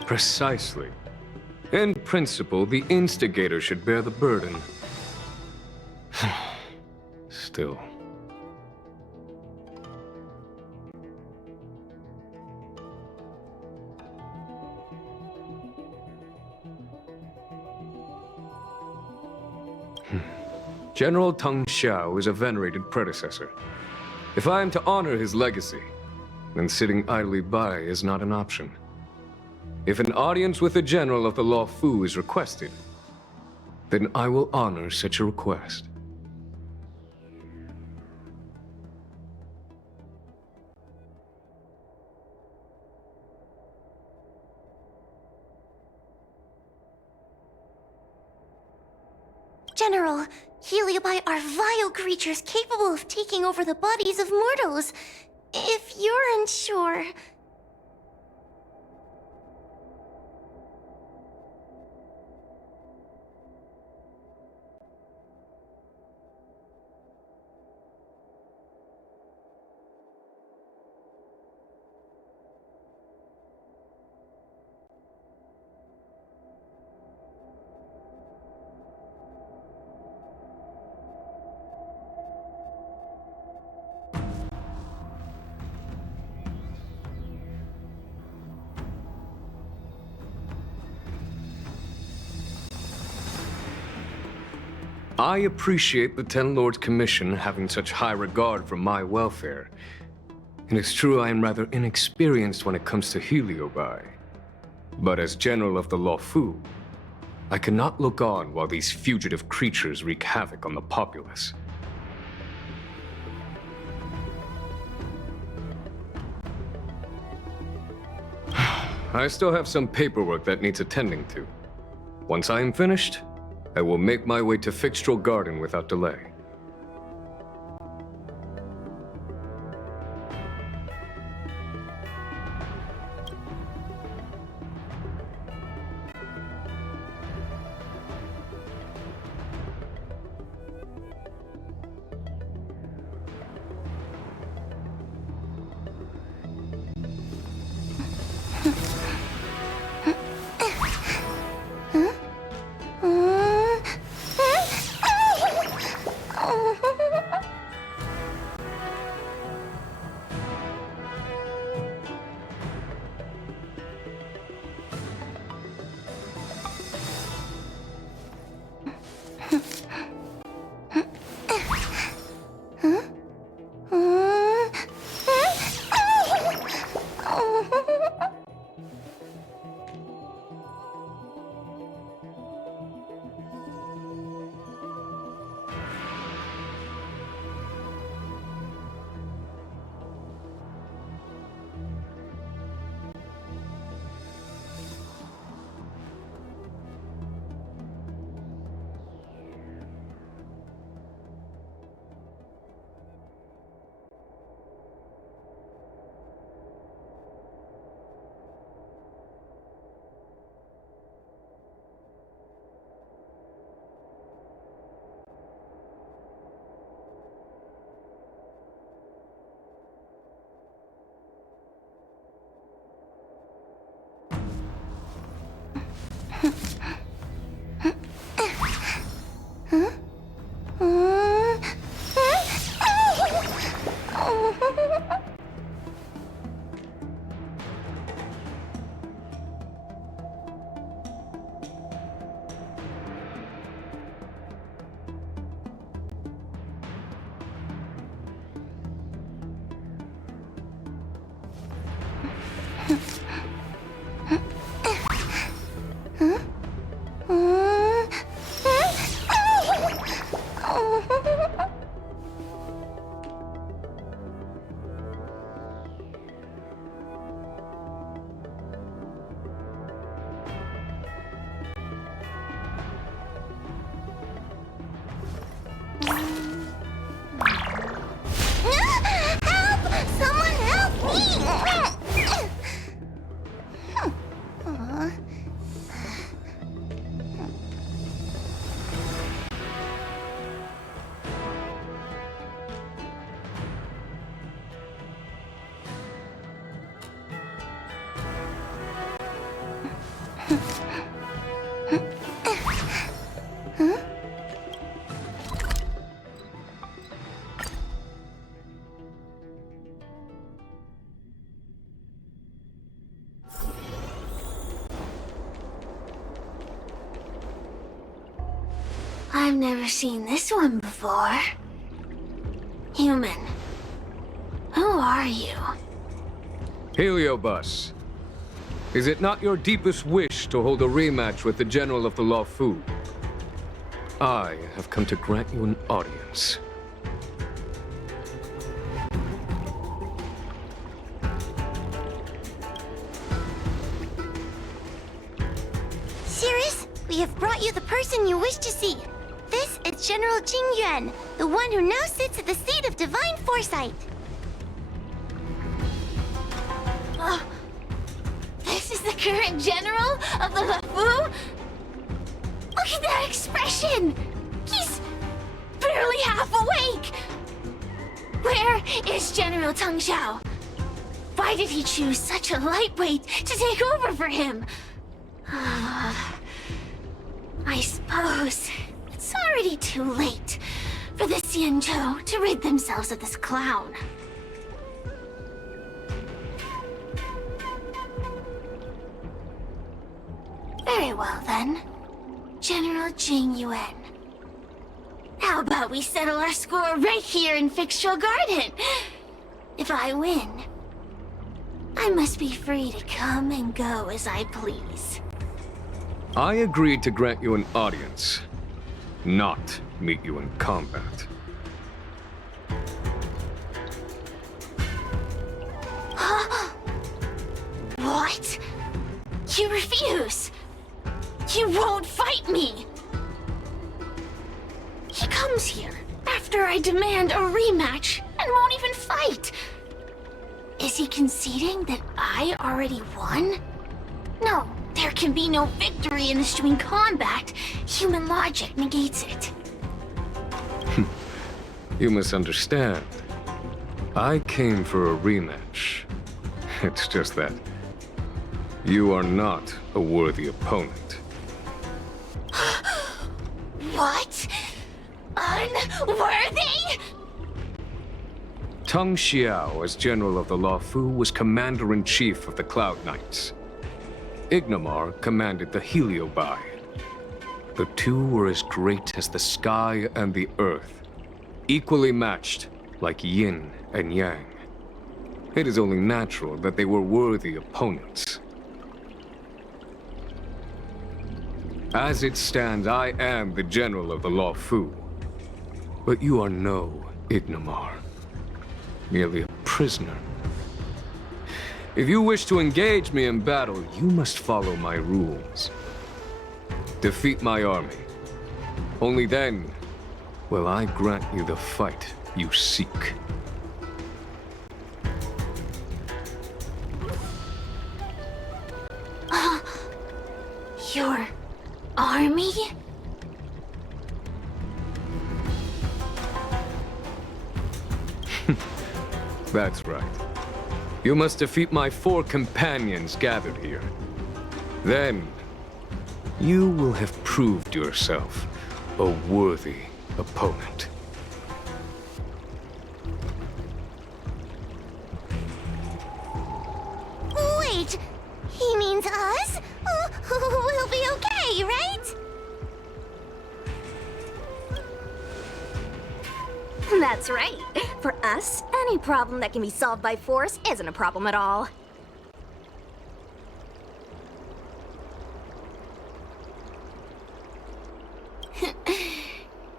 Precisely. In principle, the instigator should bear the burden. Still. General Teng Xiao is a venerated predecessor. If I am to honor his legacy, then sitting idly by is not an option. If an audience with the General of the Law Fu is requested, then I will honor such a request. General, Heliobi are vile creatures capable of taking over the bodies of mortals. If you're unsure... I appreciate the Ten Lords Commission having such high regard for my welfare. It is true I am rather inexperienced when it comes to Heliobi. But as General of the Law Fu, I cannot look on while these fugitive creatures wreak havoc on the populace. I still have some paperwork that needs attending to. Once I am finished, I will make my way to Fixtral Garden without delay. I've never seen this one before. Human. Who are you? Heliobus. Is it not your deepest wish to hold a rematch with the General of the Lawfu? I have come to grant you an audience. Cirrus, we have brought you the person you wish to see. This is General Jing Yuan, the one who now sits at the seat of divine foresight. This is the current general of the Lawfu? Look at that expression! He's barely half awake! Where is General Teng Xiao? Why did he choose such a lightweight to take over for him? I suppose it's already too late for the Xianzhou to rid themselves of this clown. Very well then, General Jing Yuan. How about we settle our score right here in Fixtral Garden? If I win, I must be free to come and go as I please. I agreed to grant you an audience, not meet you in combat. What? You refuse? You won't fight me! He comes here after I demand a rematch and won't even fight! Is he conceding that I already won? No, there can be no victory in eschewing combat. Human logic negates it. You misunderstand. I came for a rematch. It's just that you are not a worthy opponent. What? Unworthy? Teng Xiao, as General of the Lawfu, was Commander-in-Chief of the Cloud Knights. Ignomar commanded the Heliobai. The two were as great as the sky and the earth, equally matched like yin and yang. It is only natural that they were worthy opponents. As it stands, I am the General of the Lawfu. But you are no Ignomar. Merely a prisoner. If you wish to engage me in battle, you must follow my rules. Defeat my army. Only then will I grant you the fight you seek. Your army? That's right. You must defeat my 4 companions gathered here. Then, you will have proved yourself a worthy opponent. Wait, he means us? We'll be okay, right? That's right. For us, any problem that can be solved by force isn't a problem at all.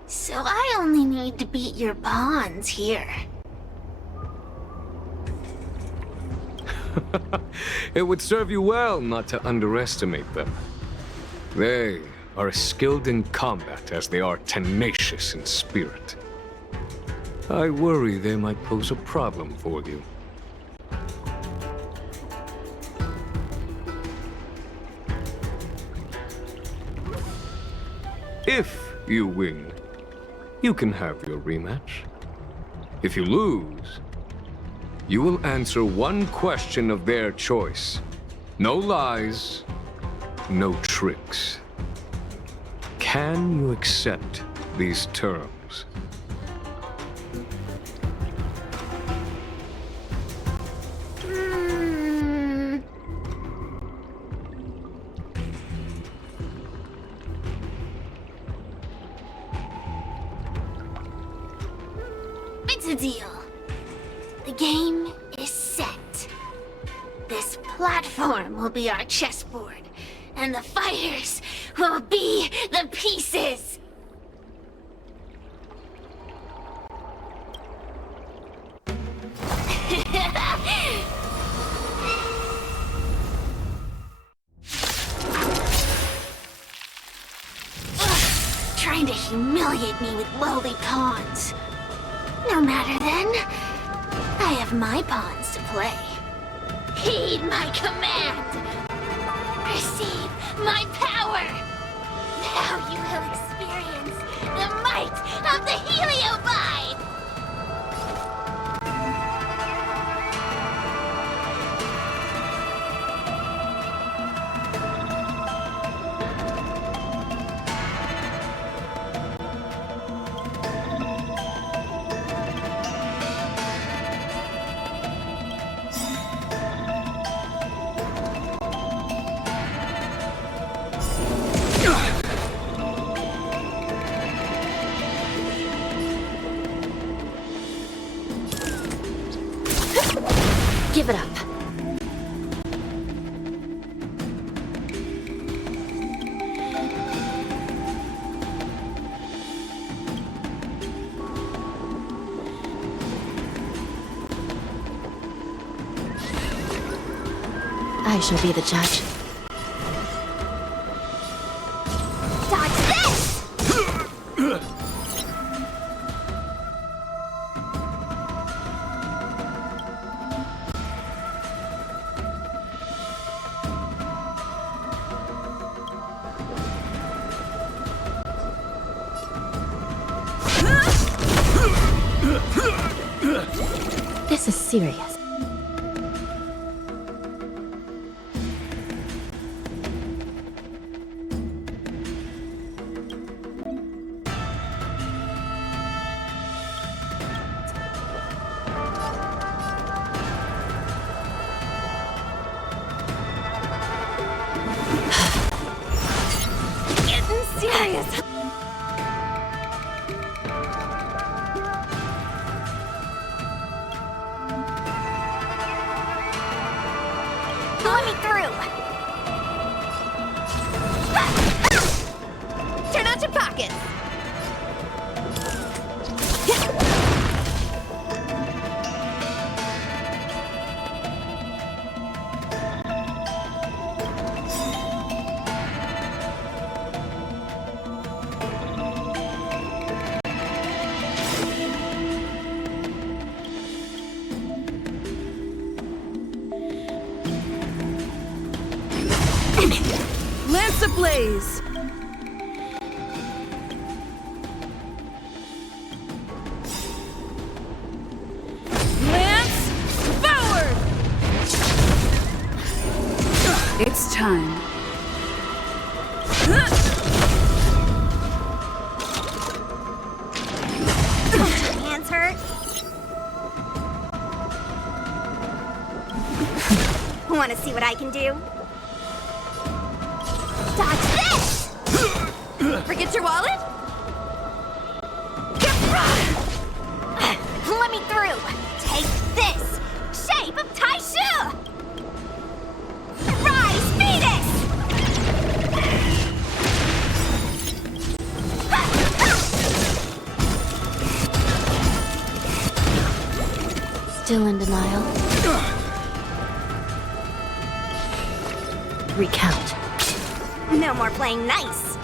So I only need to beat your pawns here. It would serve you well not to underestimate them. They are as skilled in combat as they are tenacious in spirit. I worry they might pose a problem for you. If you win, you can have your rematch. If you lose, you will answer one question of their choice. No lies, no tricks. Can you accept these terms? It's a deal. The game is set. This platform will be our chessboard, and the fighters will be the pieces. Trying to humiliate me with lowly pawns. No matter then. I have my pawns to play. Heed my command. Receive my power. Now you will experience the might of the Heliobide. Give it up. I shall be the judge. Dodge this! This is serious. Getting serious. Let me through. Turn out your pockets! Lance ablaze! Lance forward! It's time. Hands hurt. Want to see what I can do? Dodge this! Forget your wallet? Let me through. Take this. Shape of Taishu. Rise, fetus! Still in denial. Recount. No more playing nice.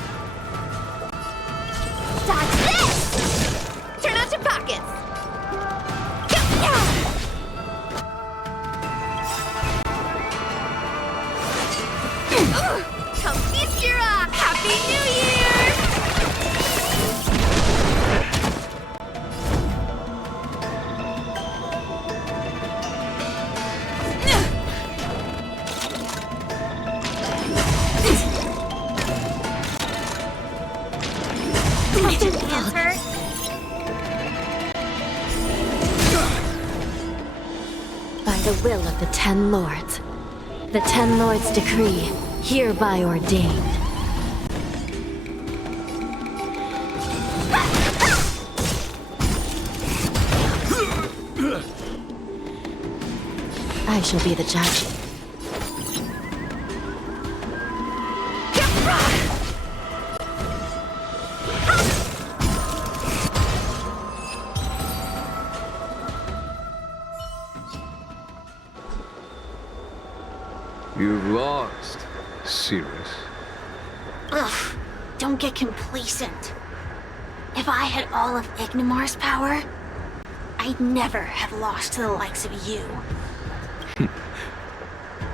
Dodge this! Turn out your pockets! Come feast your Happy New Year! will of the Ten Lords. The Ten Lords' decree, hereby ordained. I shall be the judge. You've lost, Cirrus. Ugh, don't get complacent. If I had all of Ignimar's power, I'd never have lost to the likes of you.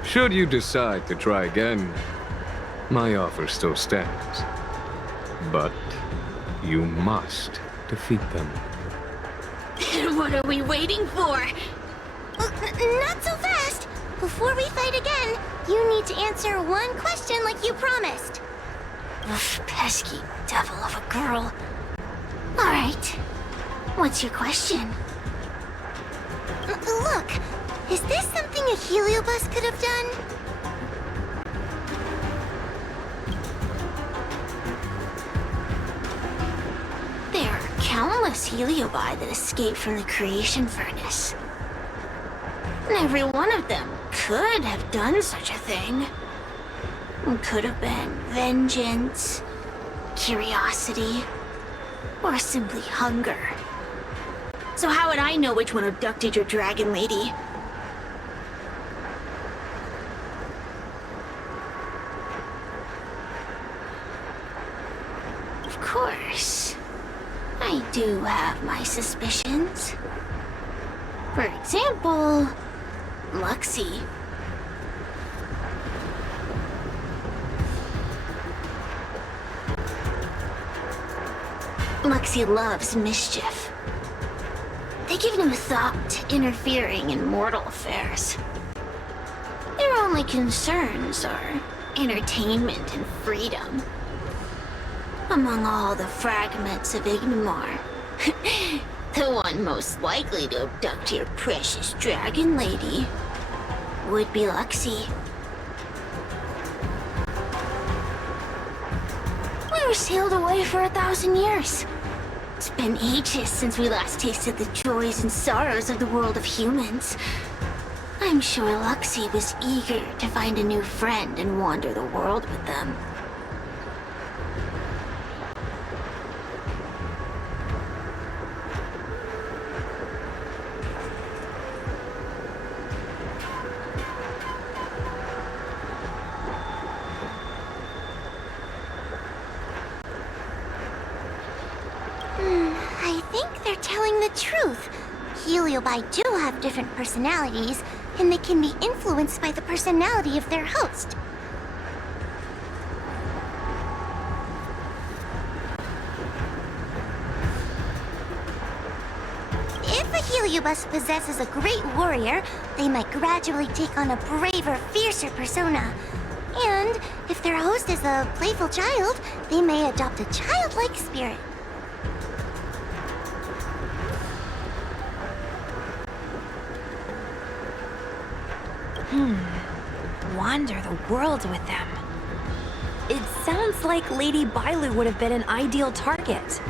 Should you decide to try again, my offer still stands. But you must defeat them. What are we waiting for? Not so fast! Before we fight again, you need to answer one question like you promised. Ugh, pesky devil of a girl. Alright. What's your question? Look, is this something a Heliobus could have done? There are countless Heliobi that escaped from the creation furnace. And every one of them could have done such a thing. It could have been vengeance, curiosity, or simply hunger. So how would I know which one abducted your dragon lady? Of course, I do have my suspicions. For example, Luxie. Luxie loves mischief. They give no thought to interfering in mortal affairs. Their only concerns are entertainment and freedom. Among all the fragments of Ignimar, the one most likely to abduct your precious dragon lady would be Luxie. We were sealed away for 1,000 years. It's been ages since we last tasted the joys and sorrows of the world of humans. I'm sure Luxie was eager to find a new friend and wander the world with them. I think they're telling the truth. Heliobi do have different personalities, and they can be influenced by the personality of their host. If a Heliobus possesses a great warrior, they might gradually take on a braver, fiercer persona. And if their host is a playful child, they may adopt a childlike spirit. Wander the world with them. It sounds like Lady Bailu would have been an ideal target.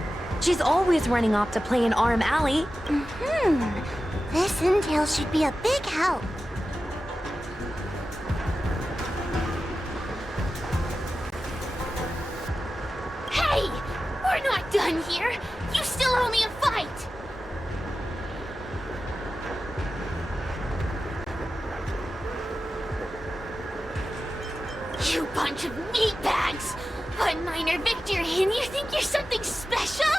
She's always running off to play in Arm Alley. This intel should be a big help. Hey! We're not done here! You still owe me a fight! You bunch of meatbags! One minor victory and you think you're something special?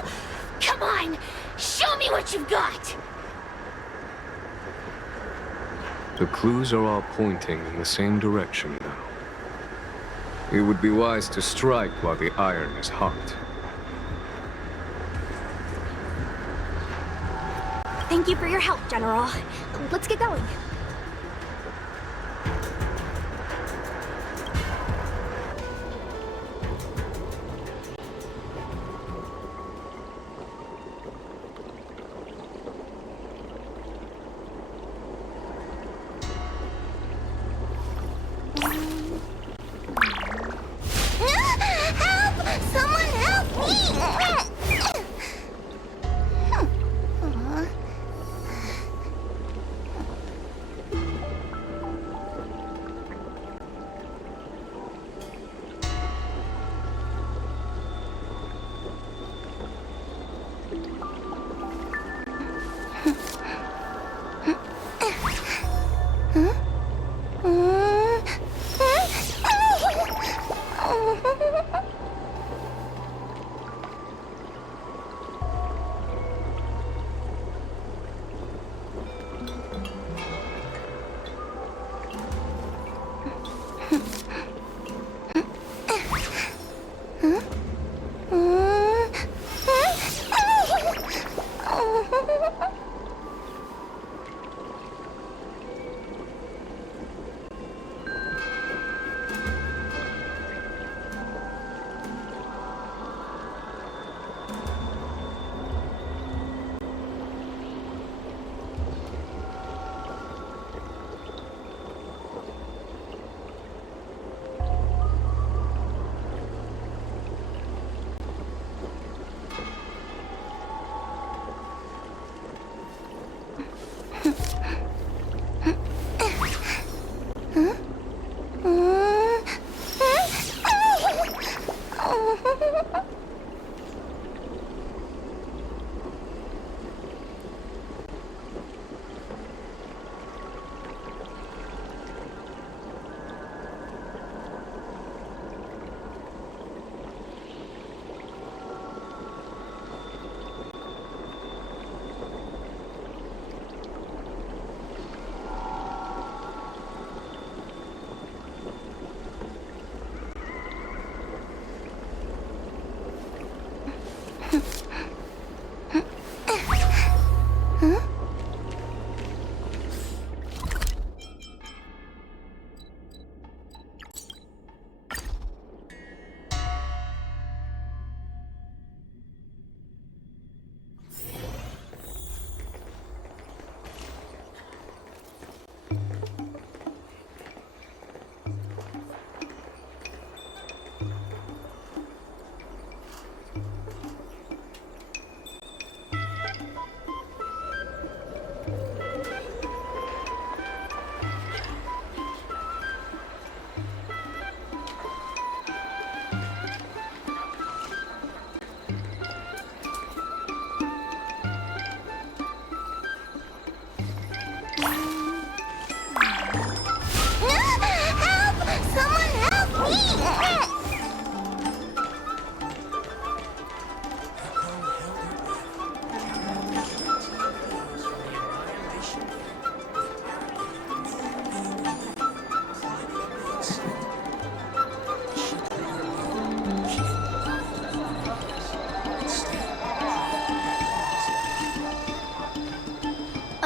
Come on! Show me what you've got! The clues are all pointing in the same direction now. It would be wise to strike while the iron is hot. Thank you for your help, General. Let's get going.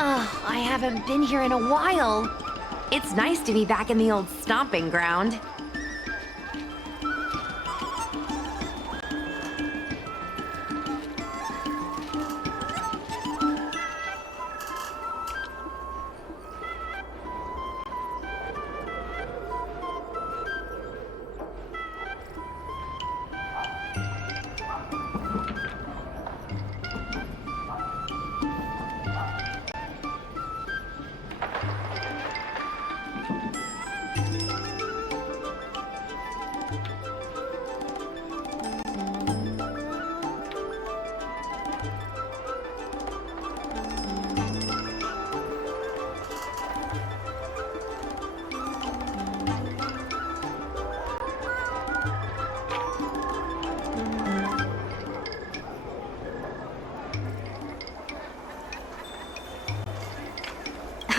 Oh, I haven't been here in a while. It's nice to be back in the old stomping ground.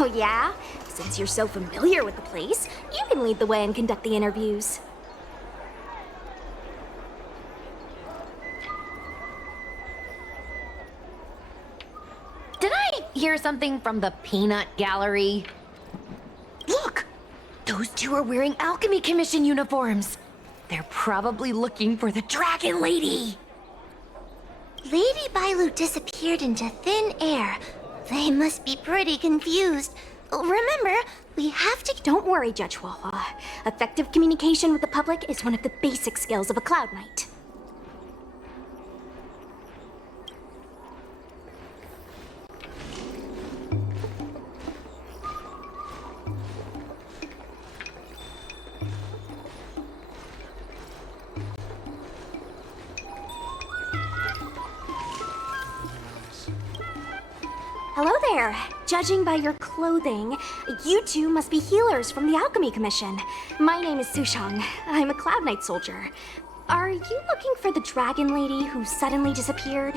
Oh yeah? Since you're so familiar with the place, you can lead the way and conduct the interviews. Did I hear something from the peanut gallery? Look! Those two are wearing Alchemy Commission uniforms. They're probably looking for the Dragon Lady. Lady Bailu disappeared into thin air. They must be pretty confused. Remember, we have to... Don't worry, Judge Wawa. Effective communication with the public is one of the basic skills of a Cloud Knight. Hello there. Judging by your clothing, you two must be healers from the Alchemy Commission. My name is Sushang. I'm a Cloud Knight soldier. Are you looking for the Dragon Lady who suddenly disappeared?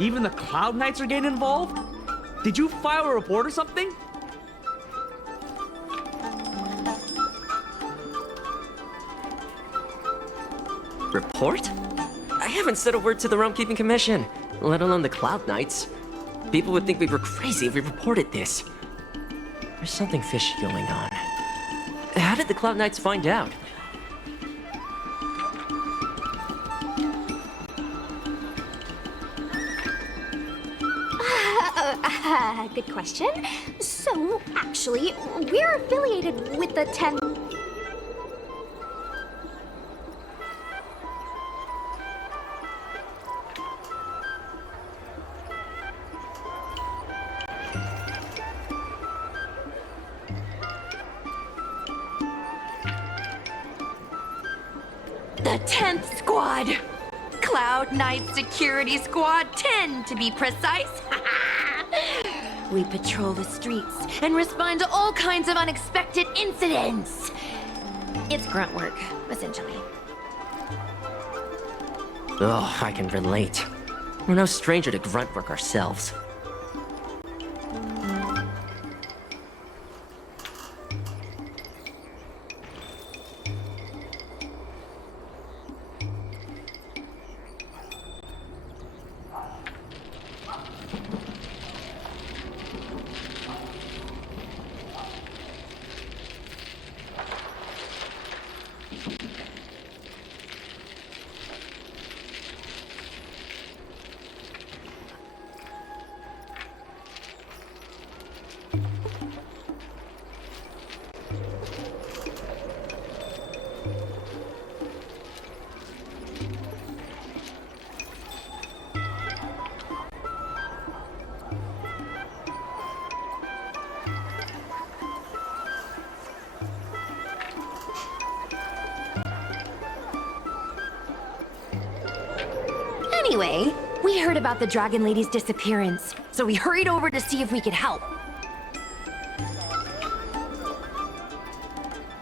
Even the Cloud Knights are getting involved? Did you file a report or something? Report? I haven't said a word to the Realm Keeping Commission, let alone the Cloud Knights. People would think we were crazy if we reported this. There's something fishy going on. How did the Cloud Knights find out? Good question. So, actually, we're affiliated with the 10... The 10th Squad! Cloud Knight Security Squad 10, to be precise. We patrol the streets and respond to all kinds of unexpected incidents. It's grunt work, essentially. Oh, I can relate. We're no stranger to grunt work ourselves. Anyway, we heard about the Dragon Lady's disappearance, so we hurried over to see if we could help.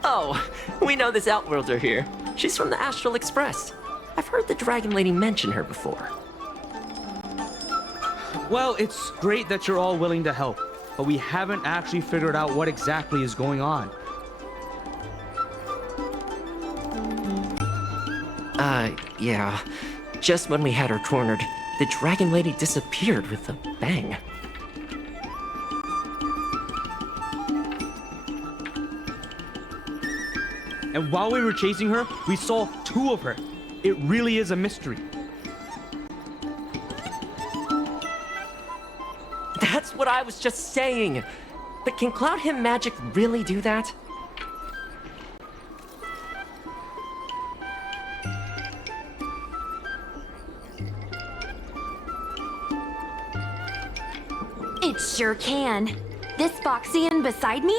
Oh, we know this Outworlder here. She's from the Astral Express. I've heard the Dragon Lady mention her before. Well, it's great that you're all willing to help, but we haven't actually figured out what exactly is going on. Yeah. Just when we had her cornered, the Dragon Lady disappeared with a bang. And while we were chasing her, we saw 2 of her. It really is a mystery. That's what I was just saying. But can Cloud Him Magic really do that? It sure can. This Foxian beside me?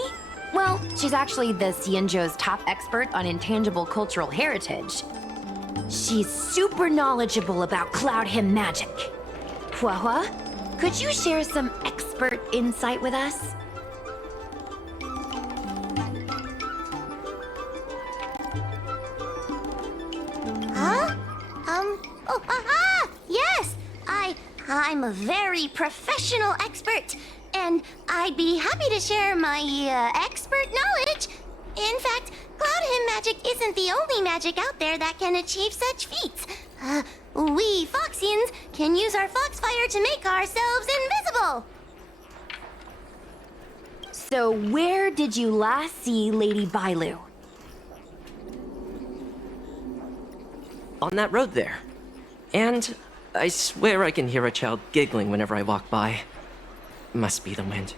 Well, she's actually the Xianzhou's top expert on intangible cultural heritage. She's super knowledgeable about Cloud Him Magic. Huahua, could you share some expert insight with us? Huh? Oh, aha! Yes! I'm a very professional expert, and I'd be happy to share my, expert knowledge. In fact, Cloud Him Magic isn't the only magic out there that can achieve such feats. We Foxians can use our Foxfire to make ourselves invisible. So where did you last see Lady Bailu? On that road there. And I swear I can hear a child giggling whenever I walk by. Must be the wind.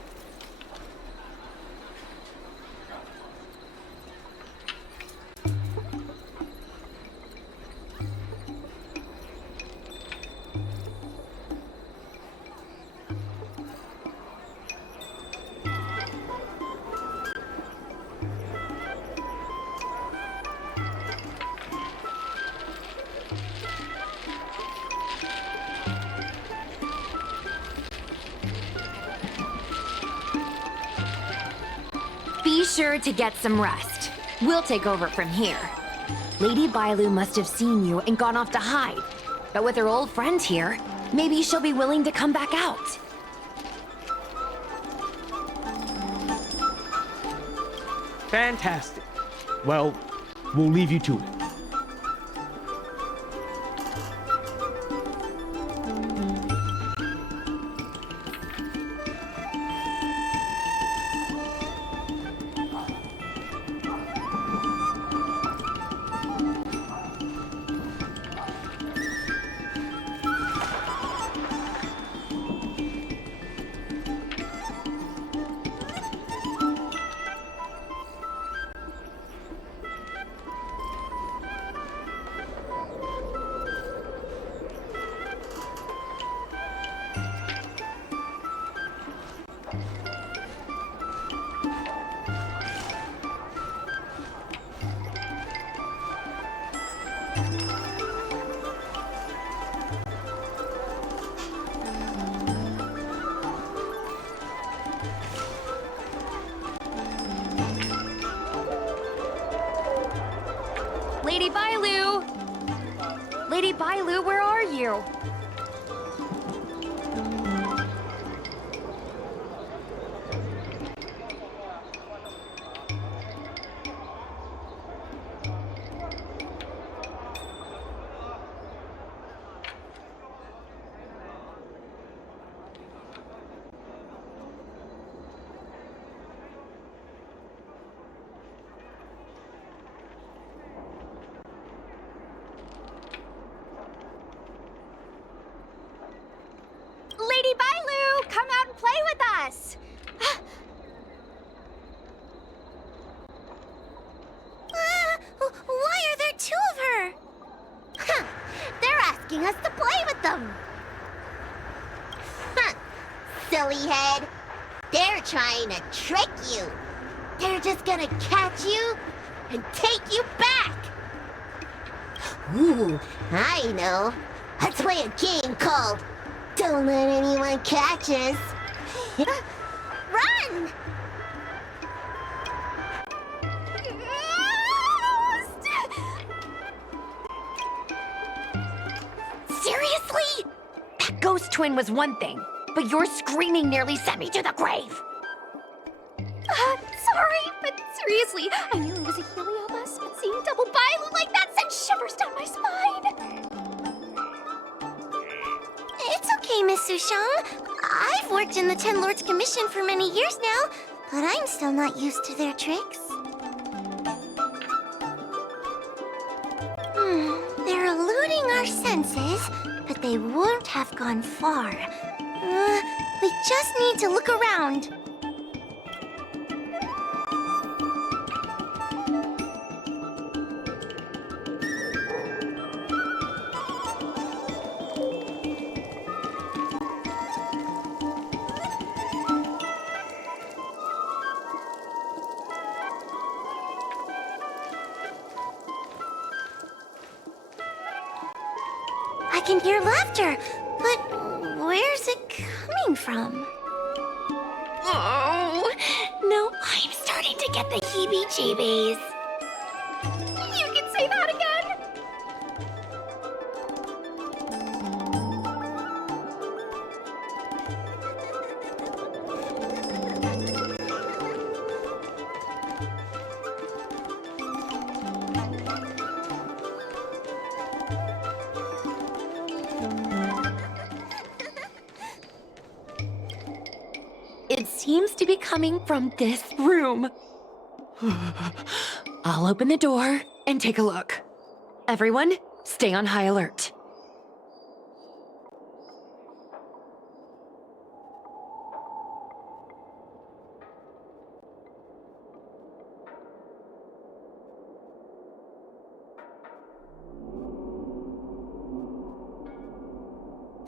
Be sure to get some rest. We'll take over from here. Lady Bailu must have seen you and gone off to hide. But with her old friend here, Maybe she'll be willing to come back out. Fantastic. Well, we'll leave you to it. Lady Bailu! Lady Bailu, where are you? Lady Bailu, come out and play with us! Why are there two of her? Huh, they're asking us to play with them. Huh, silly head. They're trying to trick you. They're just gonna catch you and take you back. Ooh, I know. Let's play a game called Don't Let Anyone Catch Us. Run! Seriously? That ghost twin was one thing, but your screaming nearly sent me to the grave. Sorry, but seriously, I knew it was a heliobus, but seeing double Bailu like that sent shivers down my spine. It's okay, Miss Sushang. I've worked in the Ten Lords Commission for many years now, but I'm still not used to their tricks. They're eluding our senses, but they won't have gone far. We just need to look around. I can hear laughter, but where's it coming from? Oh, no, I'm starting to get the heebie-jeebies. You can say that again. It seems to be coming from this room. I'll open the door and take a look. Everyone, stay on high alert.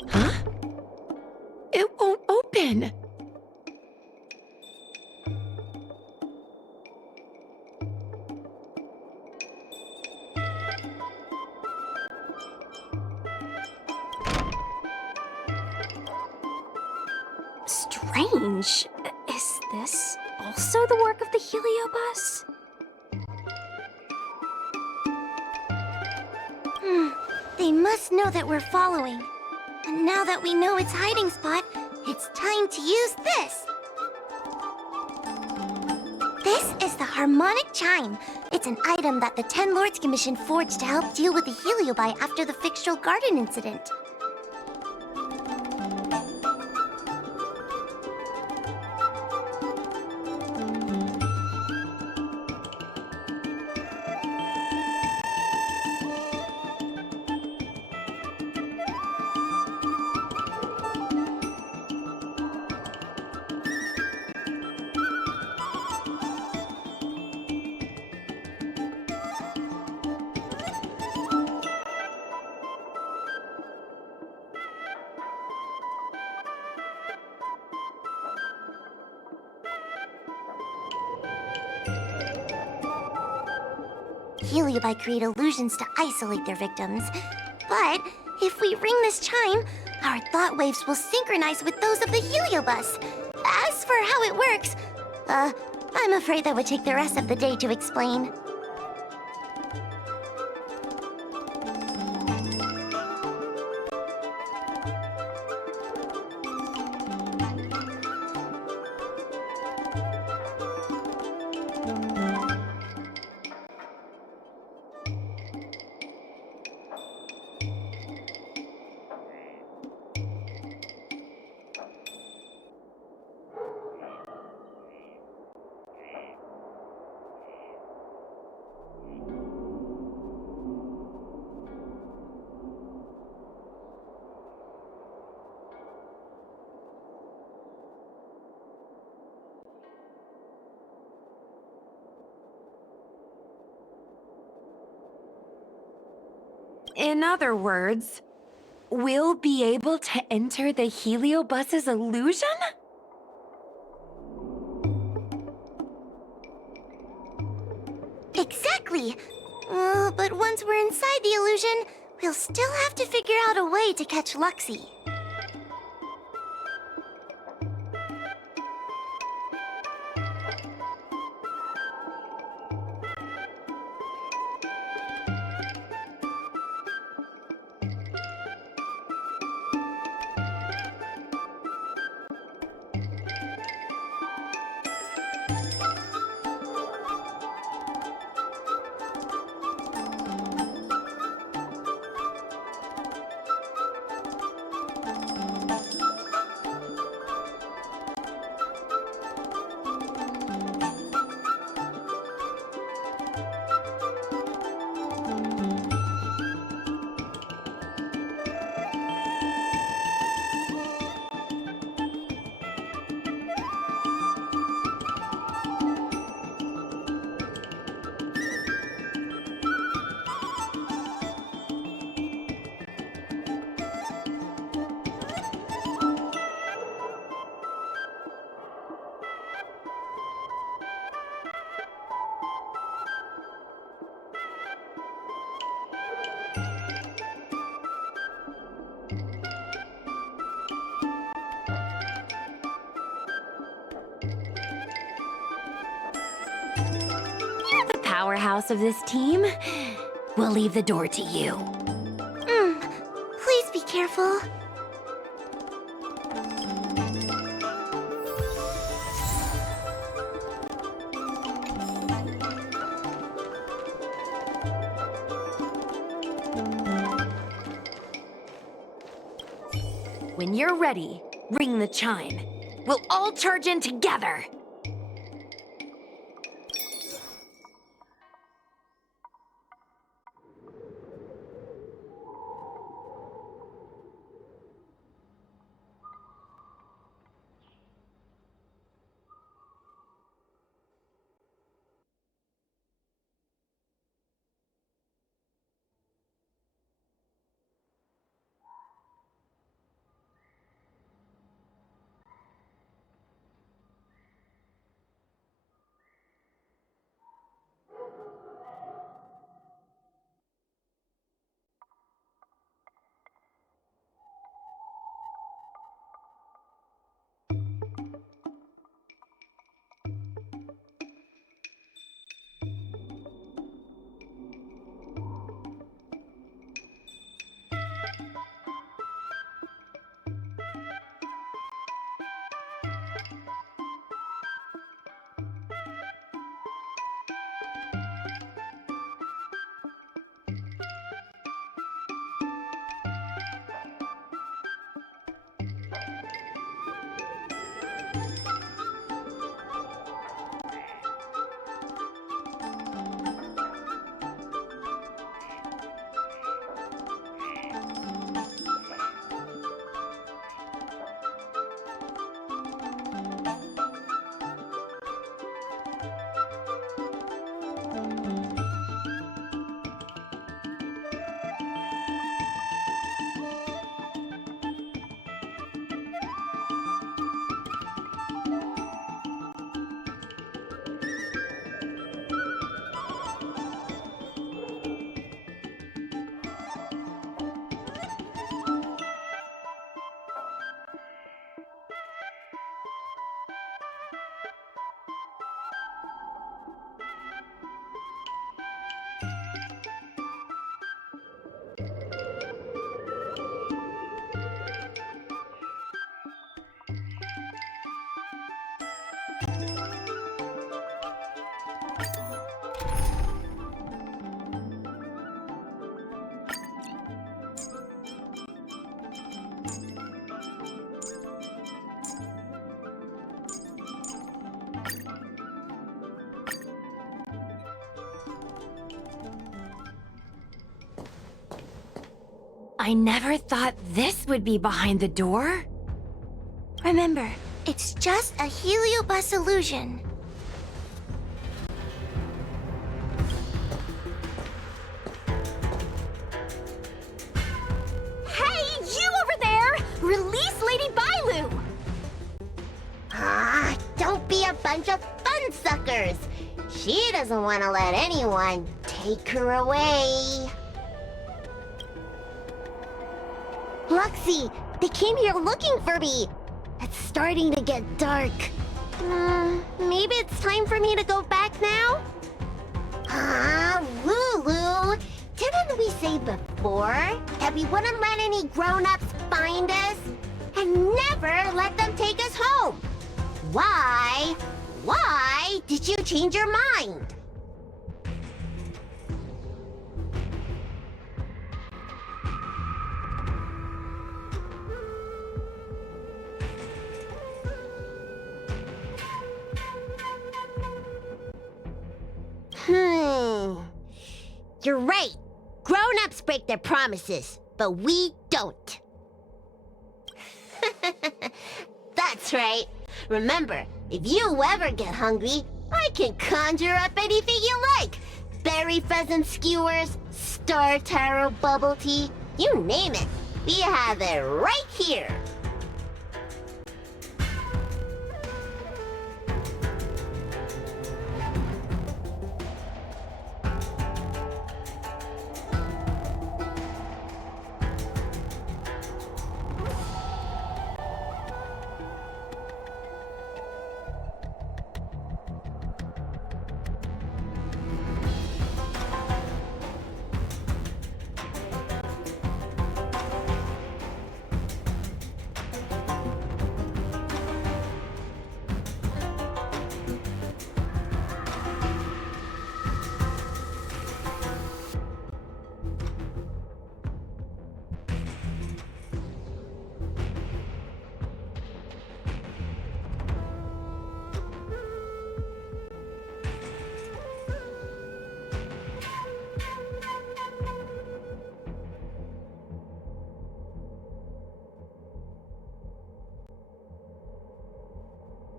Huh? It won't open. Strange. Is this also the work of the heliobus? They must know that we're following. And now that we know its hiding spot, it's time to use this. This is the harmonic chime. It's an item that the Ten Lords Commission forged to help deal with the Heliobi after the Fixtral Garden incident. Heliobi create illusions to isolate their victims. But if we ring this chime, our thought waves will synchronize with those of the Heliobus. As for how it works, I'm afraid that would take the rest of the day to explain. In other words, we'll be able to enter the Heliobus's illusion? Exactly! But once we're inside the illusion, we'll still have to figure out a way to catch Luxie. Powerhouse of this team. We'll leave the door to you. Please be careful. When you're ready, ring the chime. We'll all charge in together. I never thought this would be behind the door. Remember, it's just a heliobus illusion. Hey, you over there! Release Lady Bailu! Ah, don't be a bunch of fun suckers. She doesn't want to let anyone take her away. Luxie, they came here looking for me. It's starting to get dark. Maybe it's time for me to go back now? Lulu, didn't we say before that we wouldn't let any grown-ups find us? And never let them take us home? Why? Why did you change your mind? You're right. Grown-ups break their promises, but we don't. That's right. Remember, if you ever get hungry, I can conjure up anything you like. Berry pheasant skewers, star taro bubble tea, you name it. We have it right here.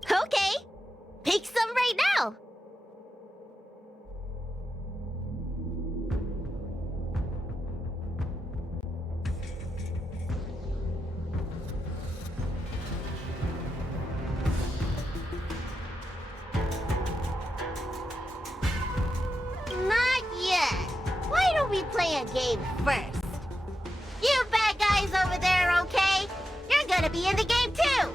Okay, pick some right now. Not yet. Why don't we play a game first? You bad guys over there, okay? You're gonna be in the game too.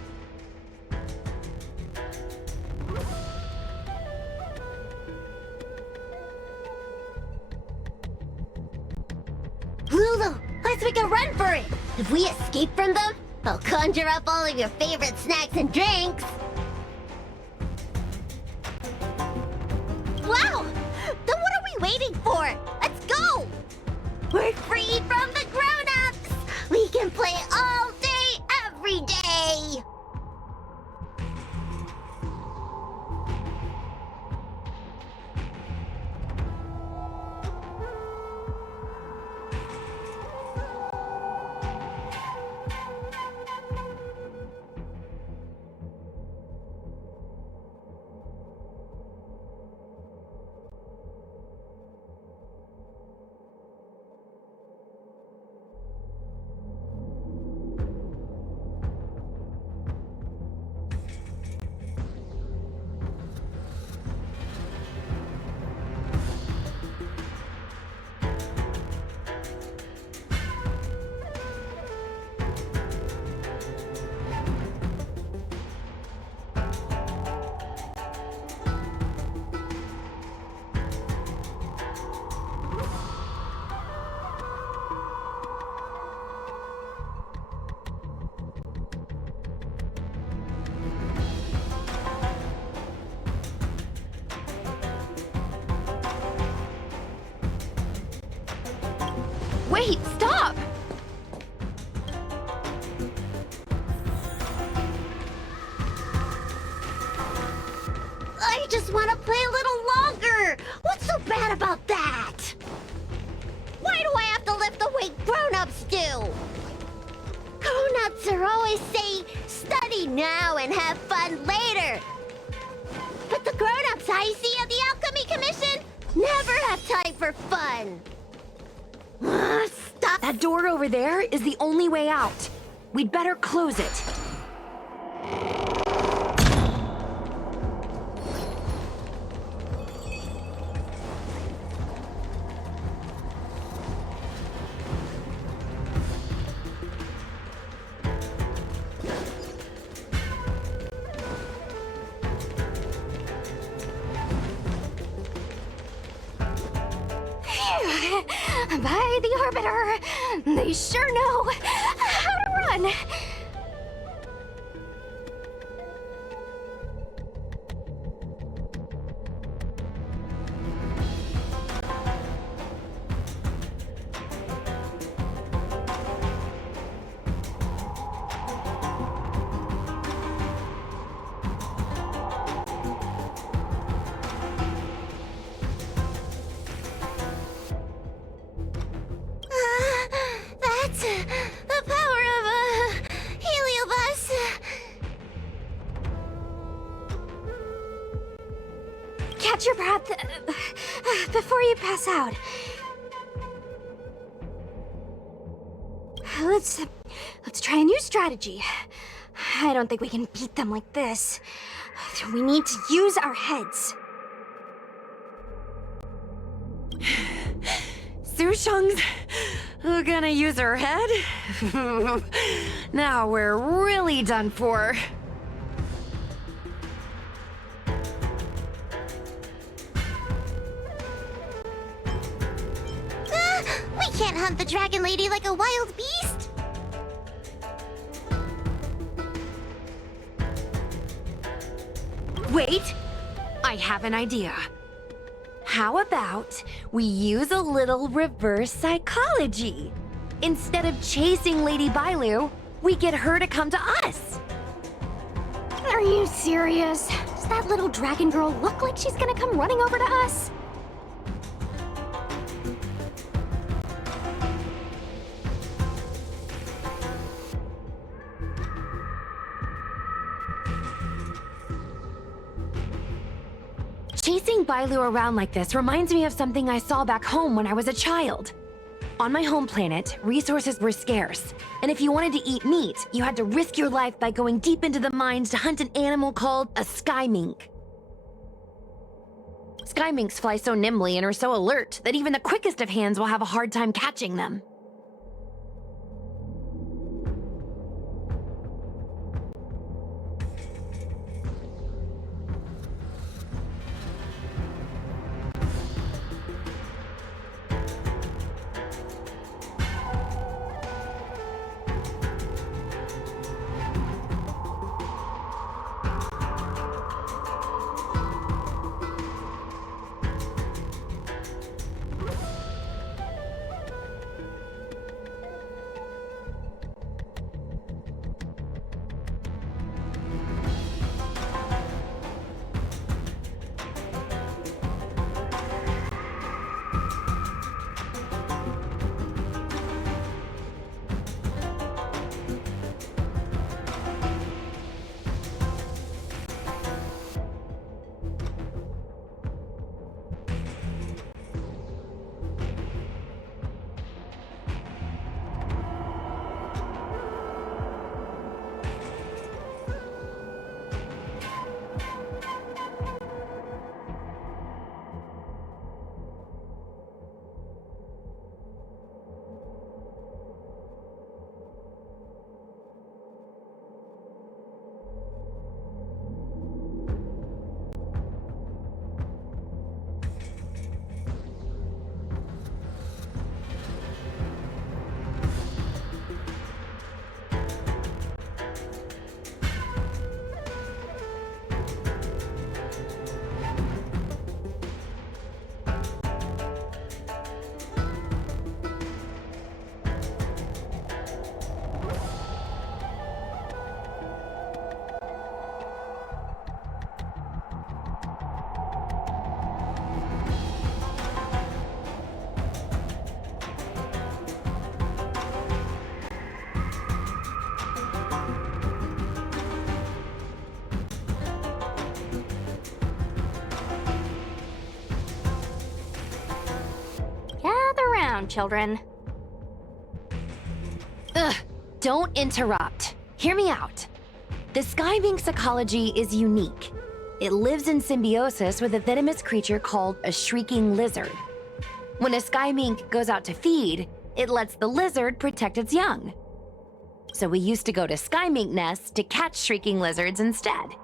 Lulu, let's make a run for it! If we escape from them, I'll conjure up all of your favorite snacks and drinks! Wow! Then what are we waiting for? Let's go! We're free from the grown-ups! We can play all day, every day! Wait, stop! I just want to play a little longer! What's so bad about that? Why do I have to lift the way grown-ups do! Grown-ups are always saying, study now and have fun later! But the grown-ups I see at the Alchemy Commission never have time for fun! Stop! That door over there is the only way out. We'd better close it. By the Arbiter, they sure know how to run. That's the power of a heliobus. Catch your breath before you pass out. Let's try a new strategy. I don't think we can beat them like this. We need to use our heads. Sushung's gonna use her head? Now we're really done for. We can't hunt the dragon lady like a wild beast. Wait, I have an idea. How about we use a little reverse psychology? Instead of chasing Lady Bailu, we get her to come to us. Are you serious? Does that little dragon girl look like she's gonna come running over to us? Chasing Bailu around like this reminds me of something I saw back home when I was a child. On my home planet, resources were scarce, and if you wanted to eat meat, you had to risk your life by going deep into the mines to hunt an animal called a sky mink. Sky minks fly so nimbly and are so alert that even the quickest of hands will have a hard time catching them. down, children. Ugh, don't interrupt. Hear me out. The sky mink's ecology is unique. It lives in symbiosis with a venomous creature called a shrieking lizard. When a sky mink goes out to feed, it lets the lizard protect its young. So we used to go to sky mink nests to catch shrieking lizards instead.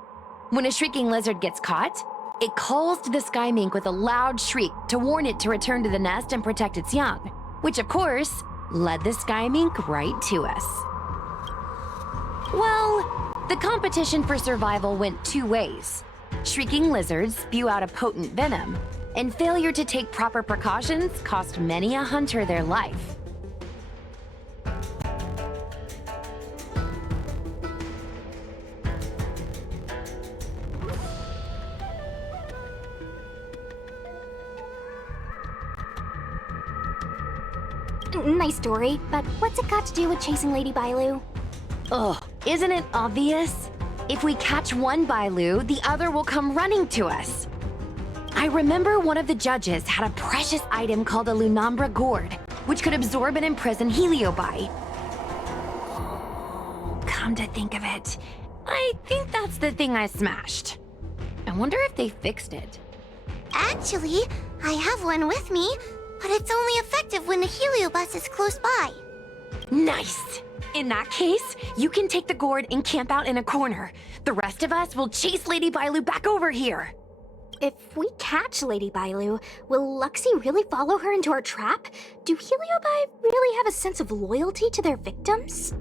When a shrieking lizard gets caught, it calls to the sky mink with a loud shriek to warn it to return to the nest and protect its young, which of course led the sky mink right to us. Well, the competition for survival went two ways. Shrieking lizards spew out a potent venom, and failure to take proper precautions cost many a hunter their life. Nice story, but what's it got to do with chasing Lady Bailu? Ugh, isn't it obvious? If we catch one Bailu, the other will come running to us. I remember one of the judges had a precious item called a Lunambra gourd, which could absorb and imprison Heliobi. Come to think of it, I think that's the thing I smashed. I wonder if they fixed it. Actually, I have one with me, but it's only effective when the heliobus is close by. Nice! In that case, you can take the gourd and camp out in a corner. The rest of us will chase Lady Bailu back over here. If we catch Lady Bailu, will Luxie really follow her into our trap? Do Heliobi really have a sense of loyalty to their victims?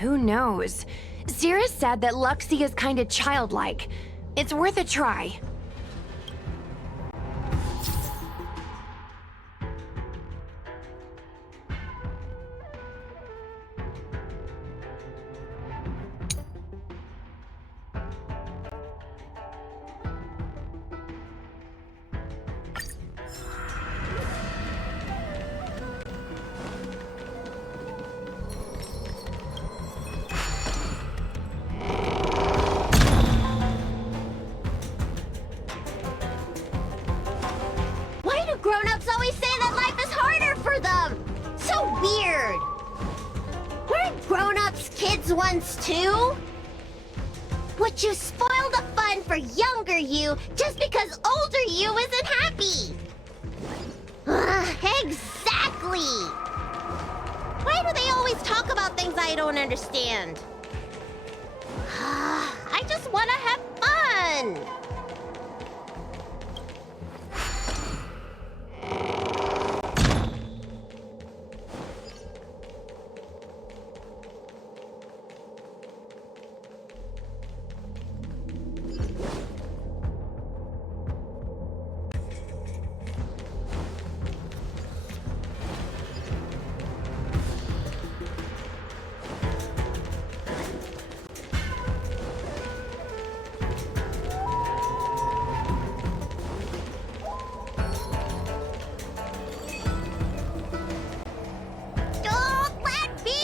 Who knows? Cirrus said that Luxie is kinda childlike. It's worth a try. Why do grown-ups always say that life is harder for them? So weird. Weren't grown-ups kids once too? Would you spoil the fun for younger you just because older you isn't happy? Exactly! Why do they always talk about things I don't understand? I just want to have fun! Don't let me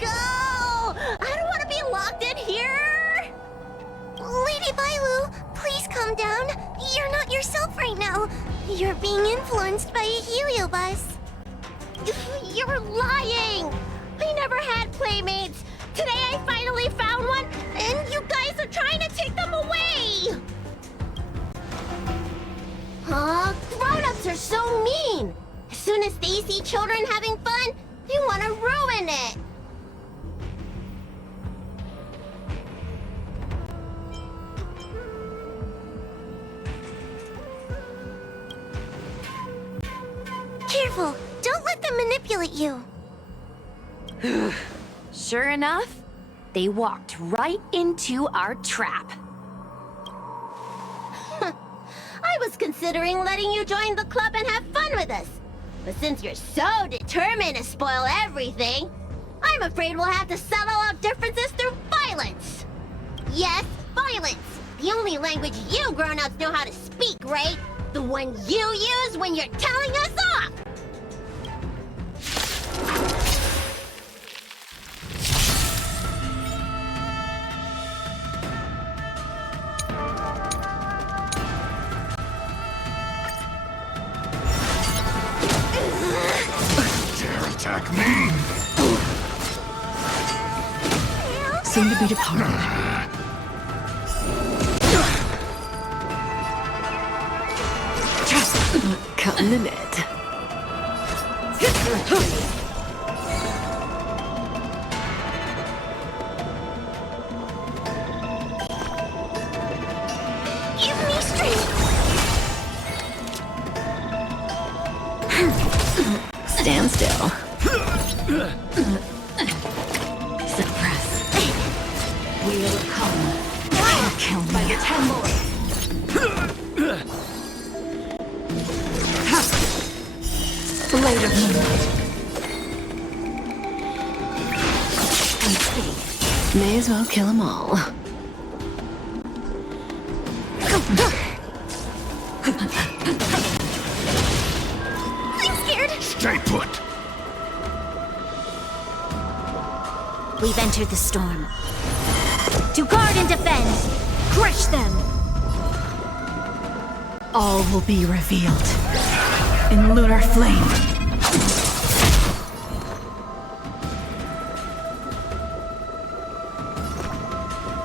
go! I don't want to be locked in here! Lady Bailu, please calm down. You're not yourself right now. You're being influenced by a heliobus. You're lying! I never had playmates! Today I finally found one, and you guys are trying to take them away! Grown-ups are so mean! As soon as they see children having fun, they want to ruin it! Careful, don't let them manipulate you. Sure enough, they walked right into our trap. I was considering letting you join the club and have fun with us. But since you're so determined to spoil everything, I'm afraid we'll have to settle out differences through violence. Yes, violence. The only language you grown-ups know how to speak, right? The one you use when you're telling us off! attack me! Soon to be departed. Cutting the net. Give me strength! Stand still. Suppress. Wheel of karma. Kill me. By the 10 lords. Blade of moonlight. Unscathed. May as well kill them all. I'm scared! Stay put! We've entered the storm. To guard and defend! Crush them! All will be revealed in lunar flame.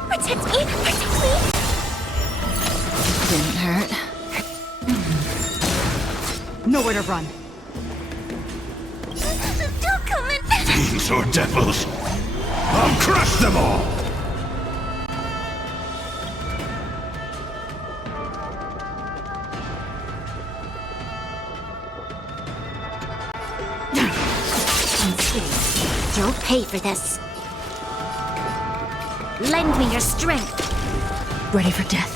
Protect me! Protect me! Didn't hurt. Nowhere to run. Don't come in! Fiends or devils! I'll crush them all! You'll pay for this. Lend me your strength. Ready for death.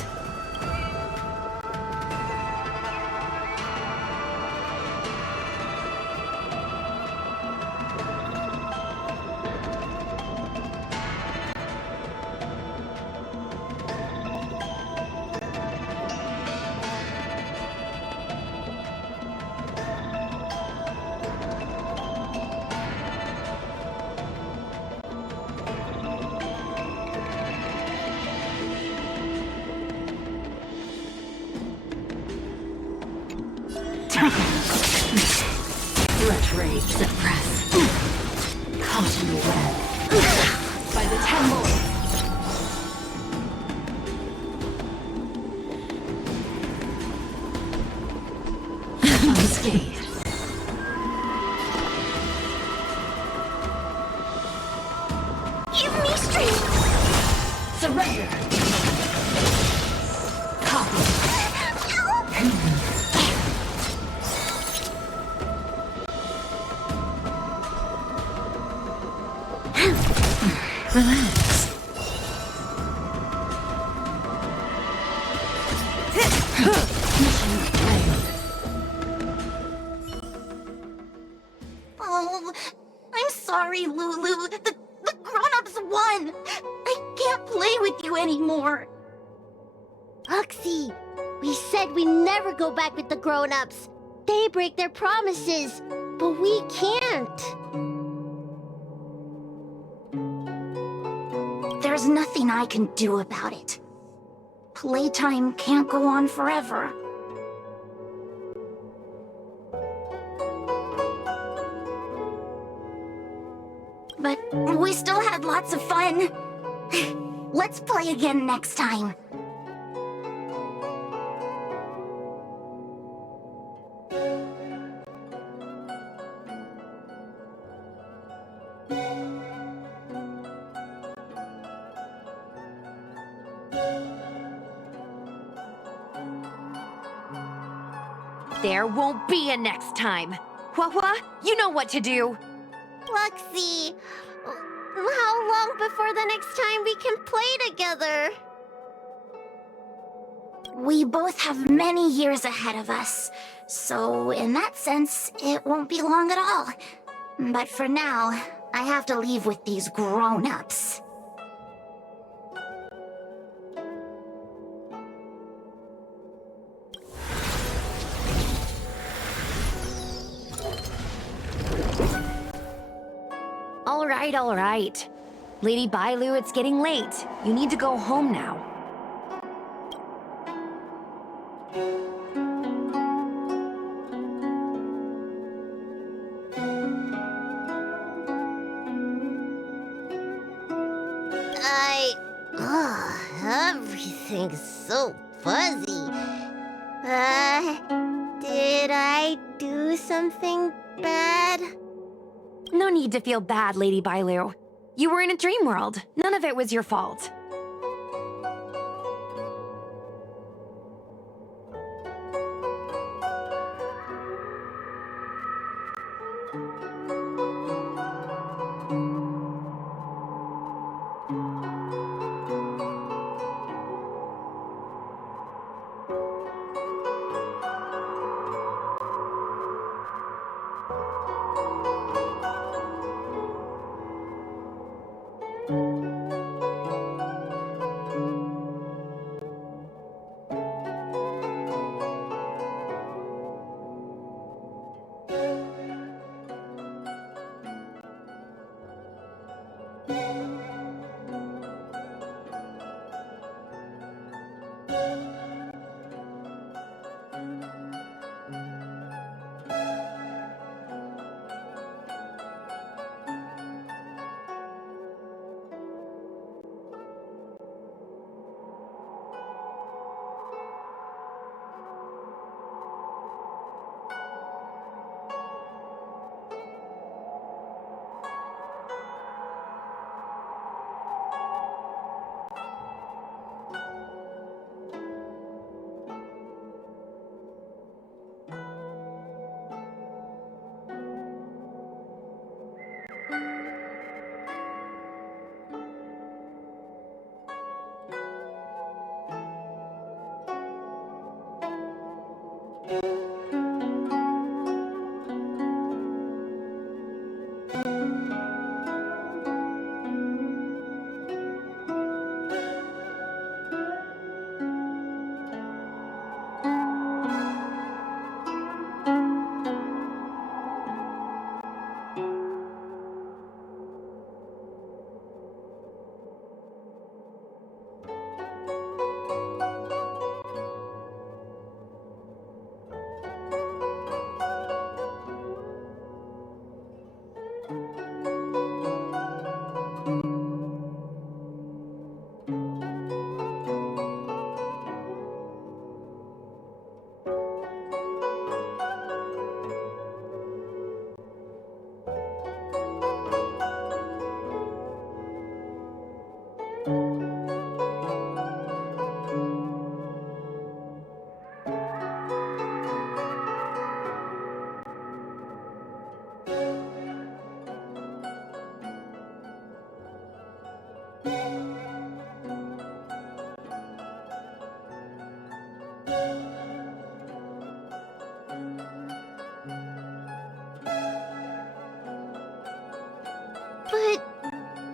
Let rage suppress. Caught in the web. By the 10 lords. Unscathed. Give me strength! Surrender. Copy. Relax. Oh, I'm sorry, Lulu. The grown-ups won! I can't play with you anymore. Oxy, we said we never go back with the grown-ups. They break their promises, but we can't. There's nothing I can do about it. Playtime can't go on forever. But we still had lots of fun. Let's play again next time. There won't be a next time. Hua-Hua, you know what to do. Luxie, how long before the next time we can play together? We both have many years ahead of us, so in that sense, it won't be long at all. But for now, I have to leave with these grown-ups. All right. Lady Bailu, it's getting late. You need to go home now. Everything's so fuzzy. Did I do something bad? No need to feel bad, Lady Bailu. You were in a dream world. None of it was your fault.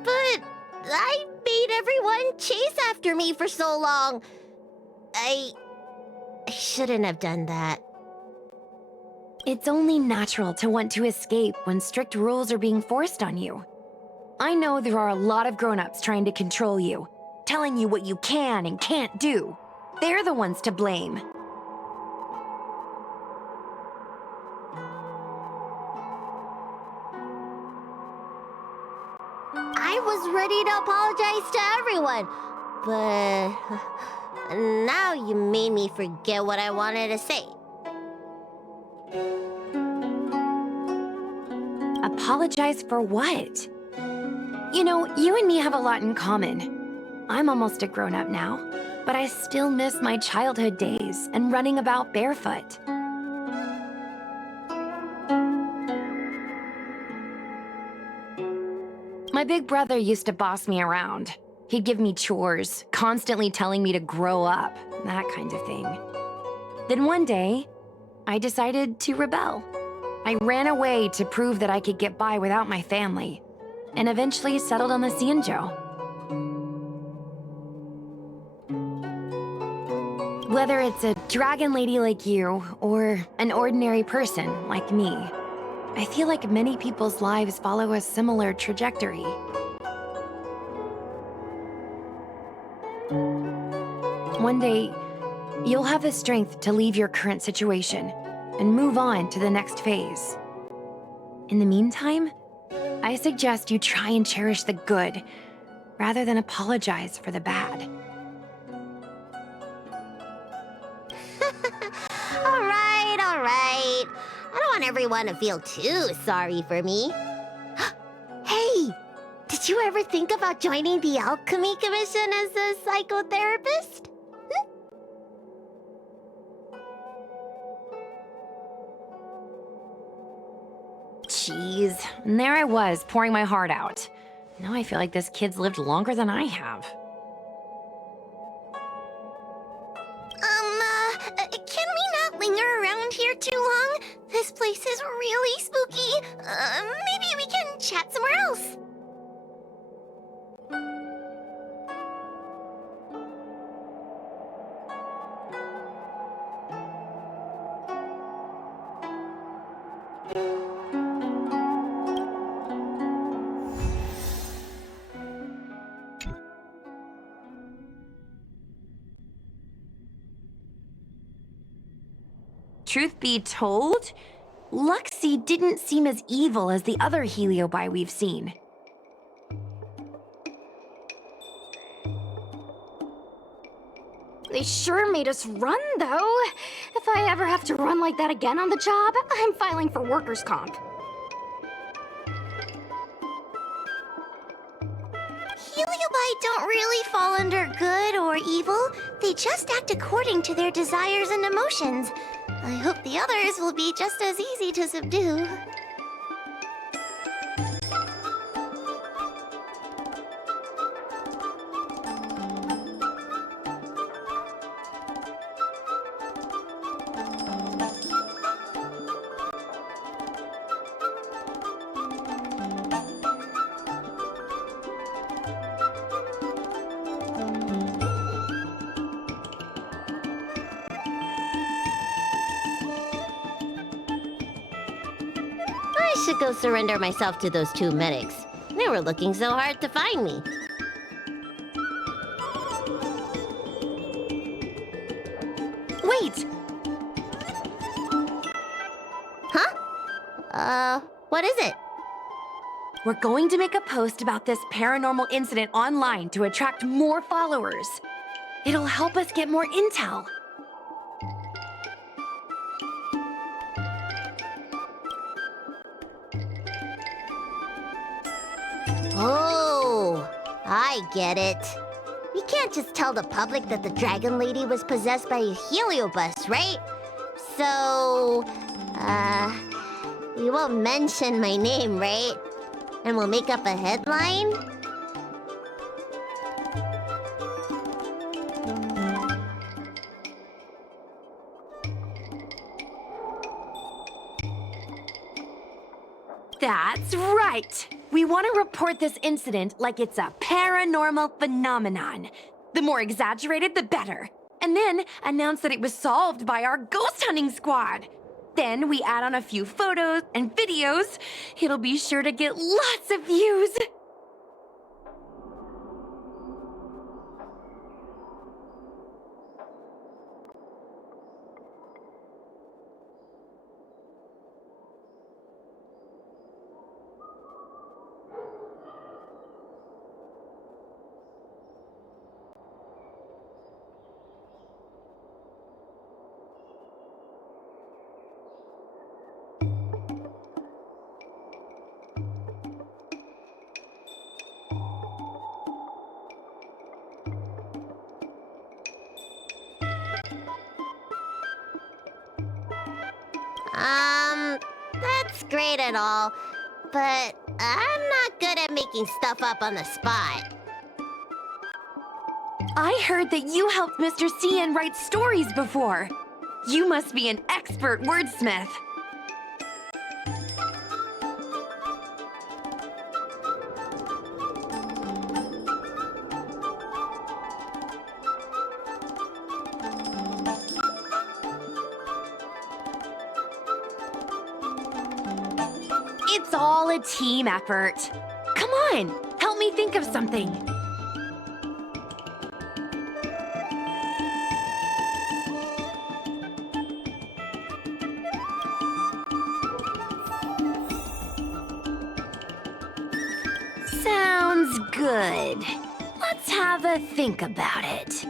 But I made everyone chase after me for so long. I shouldn't have done that. It's only natural to want to escape when strict rules are being forced on you. I know there are a lot of grown-ups trying to control you, telling you what you can and can't do. They're the ones to blame. I was ready to apologize to everyone, but now you made me forget what I wanted to say. Apologize for what? You know, you and me have a lot in common. I'm almost a grown-up now, but I still miss my childhood days and running about barefoot. My big brother used to boss me around. He'd give me chores, constantly telling me to grow up, that kind of thing. Then one day, I decided to rebel. I ran away to prove that I could get by without my family, and eventually settled on the Xianzhou. Whether it's a dragon lady like you, or an ordinary person like me, I feel like many people's lives follow a similar trajectory. One day, you'll have the strength to leave your current situation and move on to the next phase. In the meantime, I suggest you try and cherish the good rather than apologize for the bad. want everyone to feel too sorry for me. Hey, did you ever think about joining the Alchemy Commission as a psychotherapist? Jeez, and there I was, pouring my heart out. Now I feel like this kid's lived longer than I have. Can we not linger around here too long? This place is really spooky. Maybe we can chat somewhere else. Truth be told, Luxie didn't seem as evil as the other Heliobi we've seen. They sure made us run, though. If I ever have to run like that again on the job, I'm filing for workers' comp. Heliobi don't really fall under good or evil. They just act according to their desires and emotions. I hope the others will be just as easy to subdue. I should go surrender myself to those two medics. They were looking so hard to find me. Wait! Huh? What is it? We're going to make a post about this paranormal incident online to attract more followers. It'll help us get more intel. Oh, I get it. We can't just tell the public that the Dragon Lady was possessed by a heliobus, right? So, we won't mention my name, right? And we'll make up a headline? That's right! We want to report this incident like it's a paranormal phenomenon. The more exaggerated, the better. And then announce that it was solved by our ghost hunting squad. Then we add on a few photos and videos. It'll be sure to get lots of views. That's great and all, but I'm not good at making stuff up on the spot. I heard that you helped Mr. Cian write stories before. You must be an expert wordsmith. It's all a team effort. Come on, help me think of something. Sounds good. Let's have a think about it.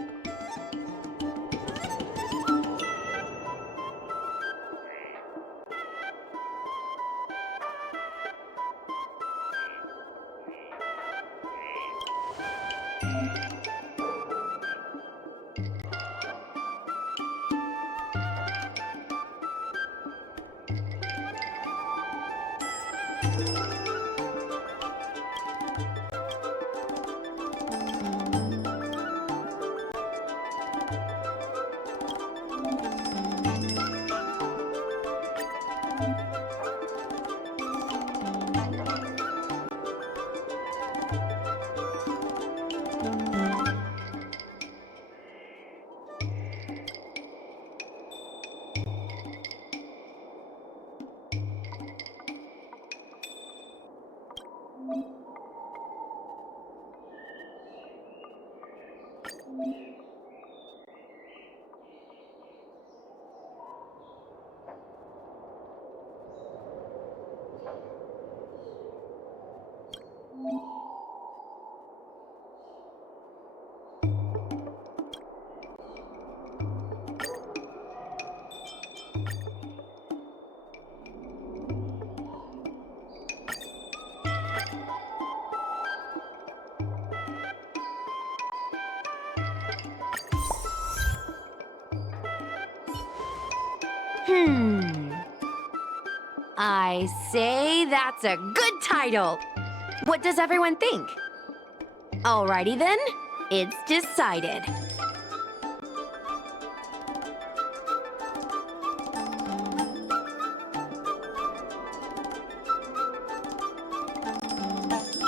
I say that's a good title. What does everyone think? Alrighty then, it's decided.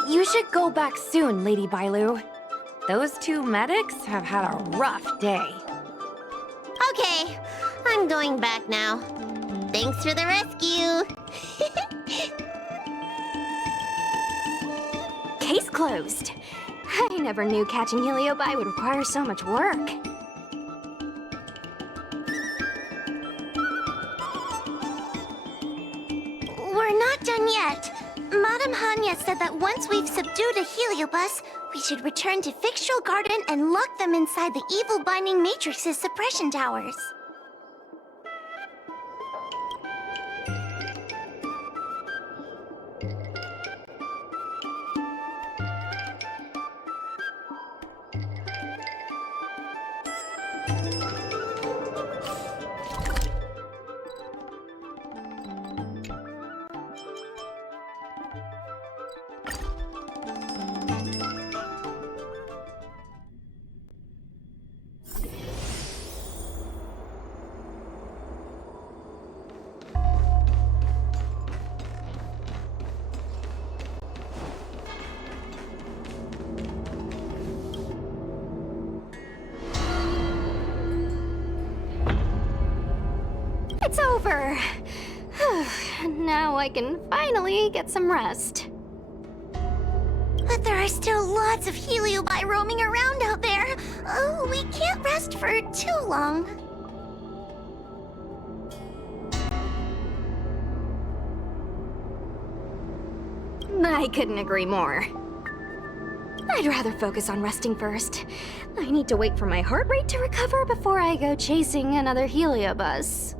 You should go back soon, Lady Bailu. Those two medics have had a rough day. Okay, I'm going back now. Thanks for the rescue. Case closed. I never knew catching Heliobi would require so much work. We're not done yet. Madame Hanya said that once we've subdued a heliobus, we should return to Fixtural Garden and lock them inside the evil binding matrix's suppression towers. It's over. Now I can finally get some rest. But there are still lots of heliobi roaming around out there. Oh, we can't rest for too long. I couldn't agree more. I'd rather focus on resting first. I need to wait for my heart rate to recover before I go chasing another heliobus.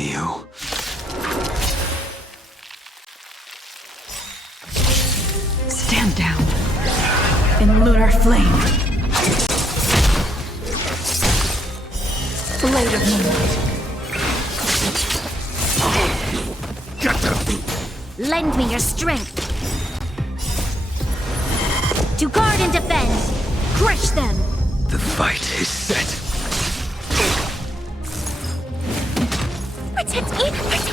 Liu. Stand down. In lunar flame. Blade of moonlight. Get them! Lend me your strength. To guard and defend. Crush them. The fight is set. Protect me! Protect me!